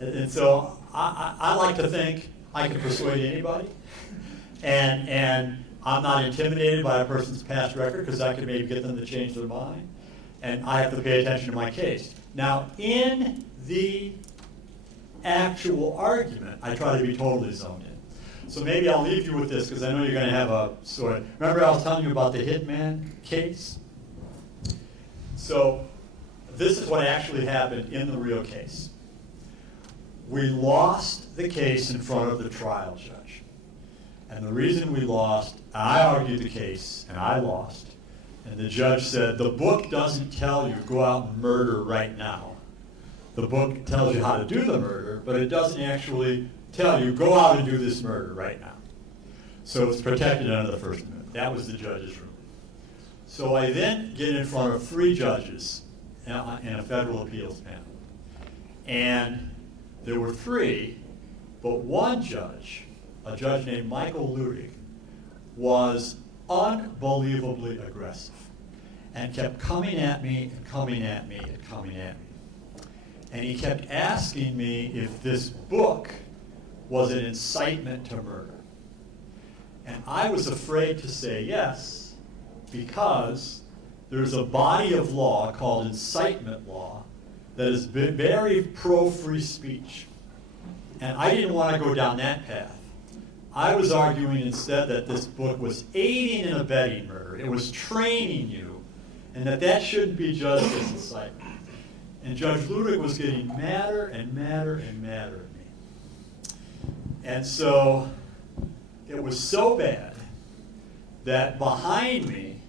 And so I like to think I can persuade anybody. And I'm not intimidated by a person's past record because I can maybe get them to change their mind. And I have to pay attention to my case. Now, in the actual argument, I try to be totally zoned in. So maybe I'll leave you with this because I know you're going to have a story. Remember I was telling you about the Hitman case? So this is what actually happened in the real case. We lost the case in front of the trial judge. And the reason we lost, I argued the case and I lost. And the judge said, the book doesn't tell you go out and murder right now. The book tells you how to do the murder, but it doesn't actually tell you go out and do this murder right now. So it's protected under the First Amendment. That was the judge's ruling. So I then get in front of 3 judges in a federal appeals panel. And there were 3, but one judge, a judge named Michael Ludig, was unbelievably aggressive and kept coming at me and coming at me and coming at me. And he kept asking me if this book was an incitement to murder. And I was afraid to say yes because there's a body of law called incitement law that is very pro-free speech. And I didn't want to go down that path. I was arguing instead that this book was aiding and abetting murder. It was training you, and that shouldn't be judged as incitement. And Judge Ludig was getting madder and madder and madder at me. And so it was so bad that behind me,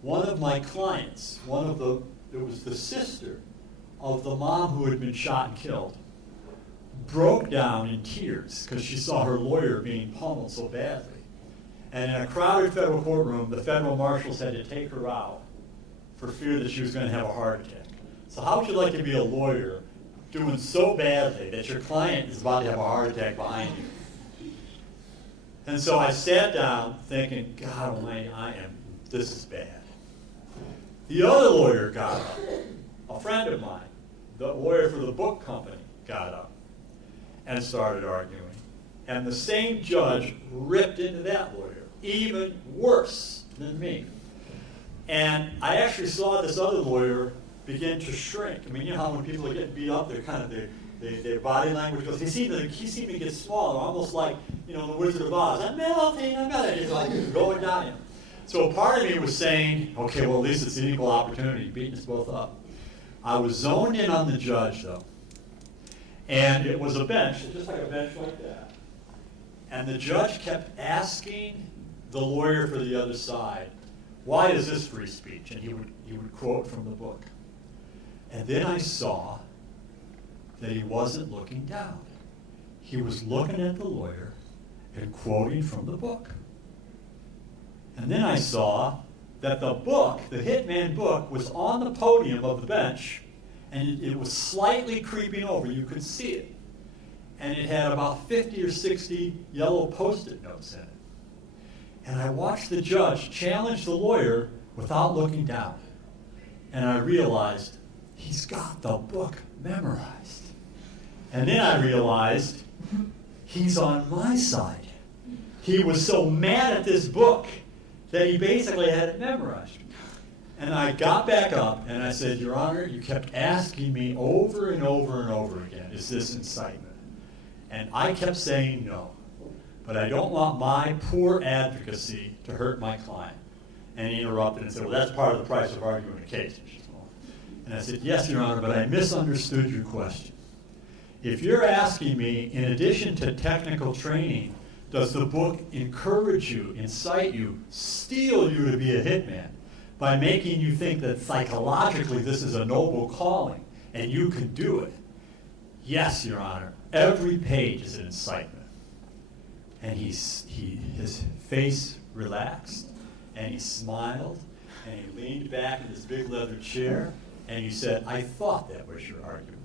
one of my clients, it was the sister of the mom who had been shot and killed, broke down in tears because she saw her lawyer being pummeled so badly. And in a crowded federal courtroom, the federal marshals had to take her out for fear that she was going to have a heart attack. So how would you like to be a lawyer doing so badly that your client is about to have a heart attack behind you? And so I sat down thinking, God almighty, this is bad. The other lawyer got up, a friend of mine, the lawyer for the book company, got up and started arguing. And the same judge ripped into that lawyer, even worse than me. And I actually saw this other lawyer begin to shrink. I mean, you know how when people are getting beat up, they're kind of, their body language goes, he seemed to get smaller, almost like, the Wizard of Oz. I'm melting, It's like going down. So part of me was saying, okay, well, at least it's an equal opportunity, beating us both up. I was zoned in on the judge, though. And it was a bench, just like a bench like that. And the judge kept asking the lawyer for the other side, why is this free speech? And he would quote from the book. And then I saw that he wasn't looking down. He was looking at the lawyer and quoting from the book. And then I saw that the book, the Hitman book, was on the podium of the bench, and it was slightly creeping over. You could see it. And it had about 50 or 60 yellow Post-it notes in it. And I watched the judge challenge the lawyer without looking down. And I realized he's got the book memorized. And then I realized he's on my side. He was so mad at this book that he basically had it memorized. And I got back up and I said, Your Honor, you kept asking me over and over and over again, is this incitement? And I kept saying no. But I don't want my poor advocacy to hurt my client. And he interrupted and said, well, that's part of the price of arguing a case. And I said, yes, Your Honor, but I misunderstood your question. If you're asking me, in addition to technical training, does the book encourage you, incite you, steel you to be a hitman by making you think that psychologically this is a noble calling and you can do it? Yes, Your Honor, every page is an incitement. And his face relaxed, and he smiled, and he leaned back in his big leather chair, and he said, I thought that was your argument.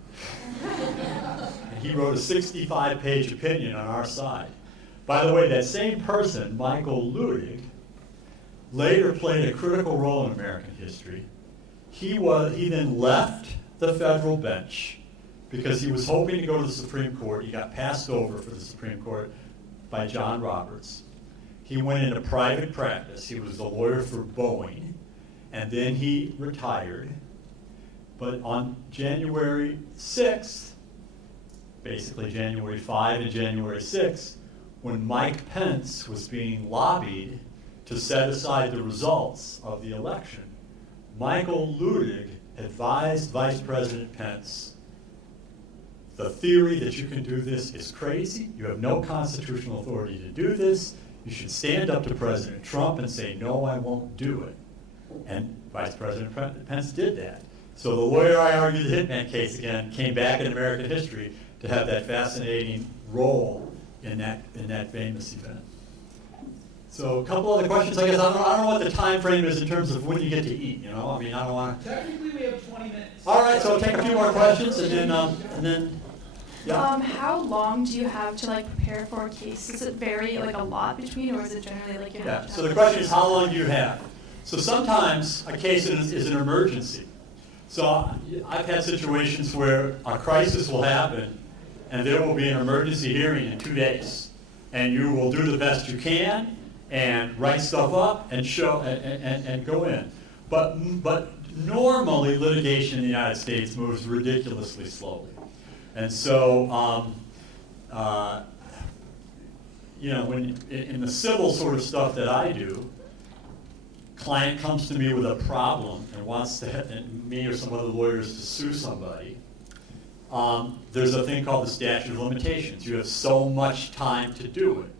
And he wrote a 65-page opinion on our side. By the way, that same person, Michael Ludig, later played a critical role in American history. He then left the federal bench because he was hoping to go to the Supreme Court. He got passed over for the Supreme Court by John Roberts. He went into private practice. He was the lawyer for Boeing, and then he retired. But on January 6th, basically January 5 and January 6th, when Mike Pence was being lobbied to set aside the results of the election, Michael Ludig advised Vice President Pence, the theory that you can do this is crazy. You have no constitutional authority to do this. You should stand up to President Trump and say, no, I won't do it. And Vice President Pence did that. So the lawyer I argued the Hitman case again came back in American history to have that fascinating role in that famous event. So a couple other questions, I guess. I don't know what the time frame is in terms of when you get to eat, I mean, I don't want to. Technically, we have 20 minutes. All right, so I'll take a few more questions, and then yeah. How long do you have to prepare for a case? Does it vary a lot between, or is it generally you have to So the question is, how long do you have? So sometimes a case is an emergency. So I've had situations where a crisis will happen, and there will be an emergency hearing in 2 days. And you will do the best you can and write stuff up and show and go in. But normally litigation in the United States moves ridiculously slowly. And so, you know, when in the civil sort of stuff that I do, client comes to me with a problem and wants me or some other lawyers to sue somebody. There's a thing called the statute of limitations. You have so much time to do it.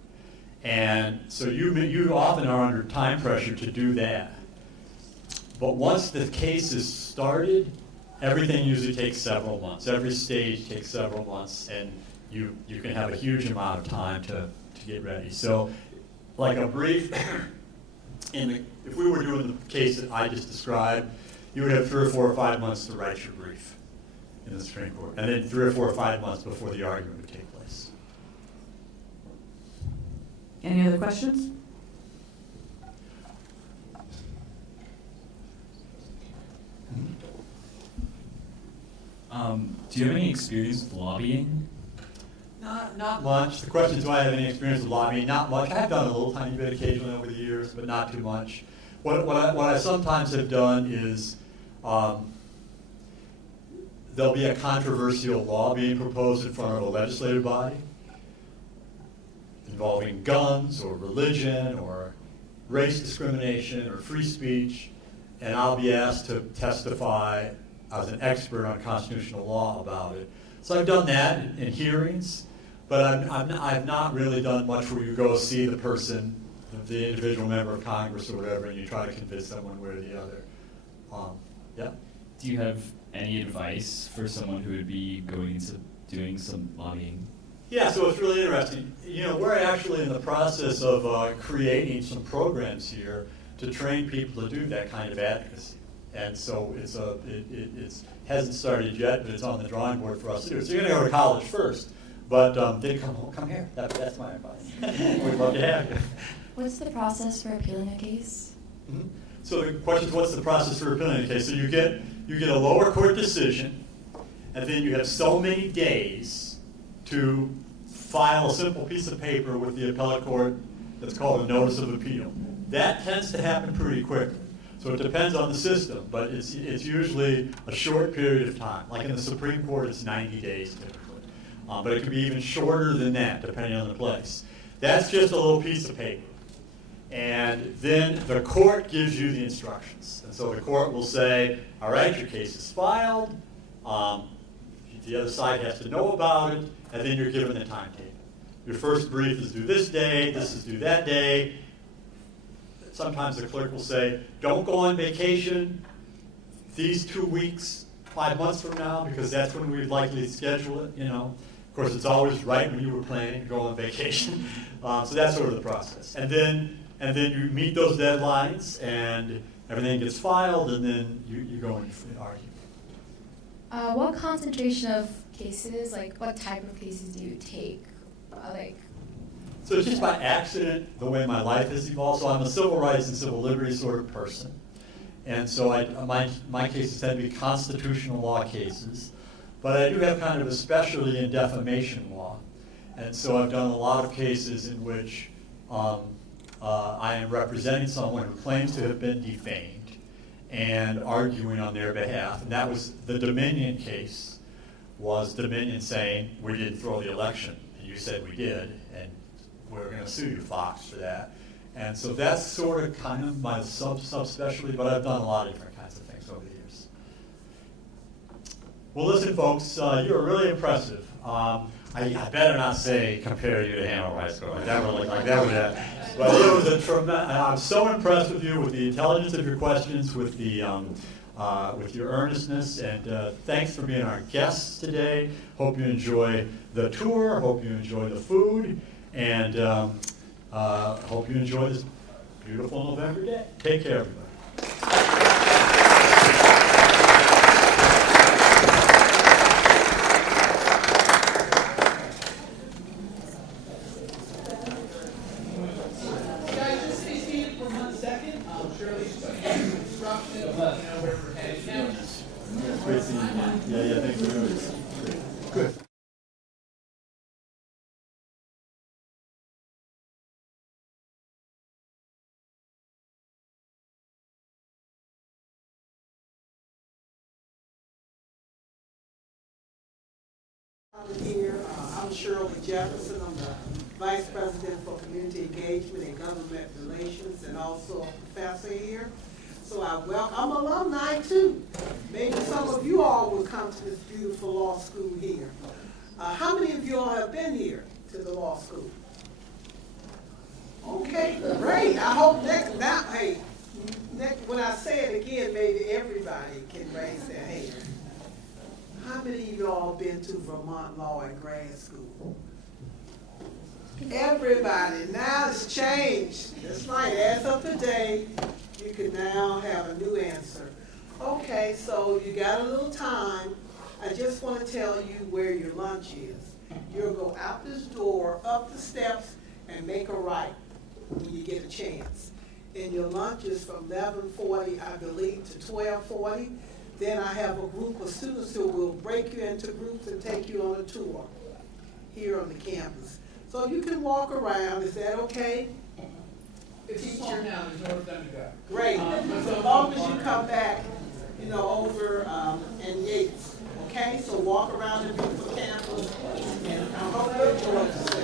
And so you often are under time pressure to do that. But once the case is started, everything usually takes several months. Every stage takes several months, and you can have a huge amount of time to get ready. So like a brief, if we were doing the case that I just described, you would have 3 or 4 or 5 months to write your brief in the Supreme Court, and then 3 or 4 or 5 months before the argument would take place. Any other questions? Do you have any experience with lobbying? Not much. The question is, do I have any experience with lobbying? Not much. I have done a little tiny bit occasionally over the years, but not too much. What I sometimes have done is there'll be a controversial law being proposed in front of a legislative body involving guns or religion or race discrimination or free speech, and I'll be asked to testify as an expert on constitutional law about it. So I've done that in hearings, but I've not really done much where you go see the person, the individual member of Congress or whatever, and you try to convince them one way or the other. Yeah? Do you have any advice for someone who would be going into doing some lobbying? Yeah, so it's really interesting. You know, we're actually in the process of creating some programs here to train people to do that kind of advocacy. And so it hasn't started yet, but it's on the drawing board for us to do. So you're going to go to college first, but then come here. That's my advice. We'd love to have you. What's the process for appealing a case? Mm-hmm. So the question is, what's the process for appealing a case? So you get a lower court decision, and then you have so many days to file a simple piece of paper with the appellate court that's called a notice of appeal. That tends to happen pretty quickly. So it depends on the system, but it's usually a short period of time. Like in the Supreme Court, it's 90 days typically. But it can be even shorter than that, depending on the place. That's just a little piece of paper. And then the court gives you the instructions. And so the court will say, all right, your case is filed. The other side has to know about it, and then you're given the timetable. Your first brief is due this day, this is due that day. Sometimes the clerk will say, don't go on vacation these 2 weeks, 5 months from now, because that's when we'd likely schedule it, you know. Of course, it's always right when you were planning to go on vacation. So that's sort of the process. And then you meet those deadlines, and everything gets filed, and then you go and argue. What concentration of cases, like what type of cases do you take? So it's just by accident the way my life has evolved. So I'm a civil rights and civil liberties sort of person. And so my cases tend to be constitutional law cases. But I do have kind of a specialty in defamation law. And so I've done a lot of cases in which I am representing someone who claims to have been defamed and arguing on their behalf. And that was the Dominion case, was Dominion saying, we didn't throw the election, and you said we did, and we're going to sue you, Fox, for that. And so that's sort of kind of my subspecialty, but I've done a lot of different kinds of things over the years. Well, listen, folks, you're really impressive. I better not say compare you to Hanover High School. That would have. But it was a tremendous. I'm so impressed with you, with the intelligence of your questions, with the with your earnestness, and thanks for being our guests today. Hope you enjoy the tour. Hope you enjoy the food, and hope you enjoy this beautiful November day. Take care, everybody. department here. I'm Shirley Jefferson. I'm the Vice President for Community Engagement and Government Relations, and also a professor here. So I'm alumni too. Maybe some of you all will come to this beautiful law school here. How many of you all have been here to the law school? Okay, great. I hope when I say it again, maybe everybody can raise their hand. How many of you all been to Vermont Law and grad school? Everybody. Now it's changed. It's like as of today, you can now have a new answer. Okay, so you got a little time. I just want to tell you where your lunch is. You'll go out this door, up the steps, and make a right when you get a chance. And your lunch is from 11:40, I believe, to 12:40. Then I have a group of students who will break you into groups and take you on a tour here on the campus. So you can walk around. Is that okay? Teacher? Great. So as long as you come back, over and Yates. Okay? So walk around the beautiful campus, and I hope you enjoy yourself.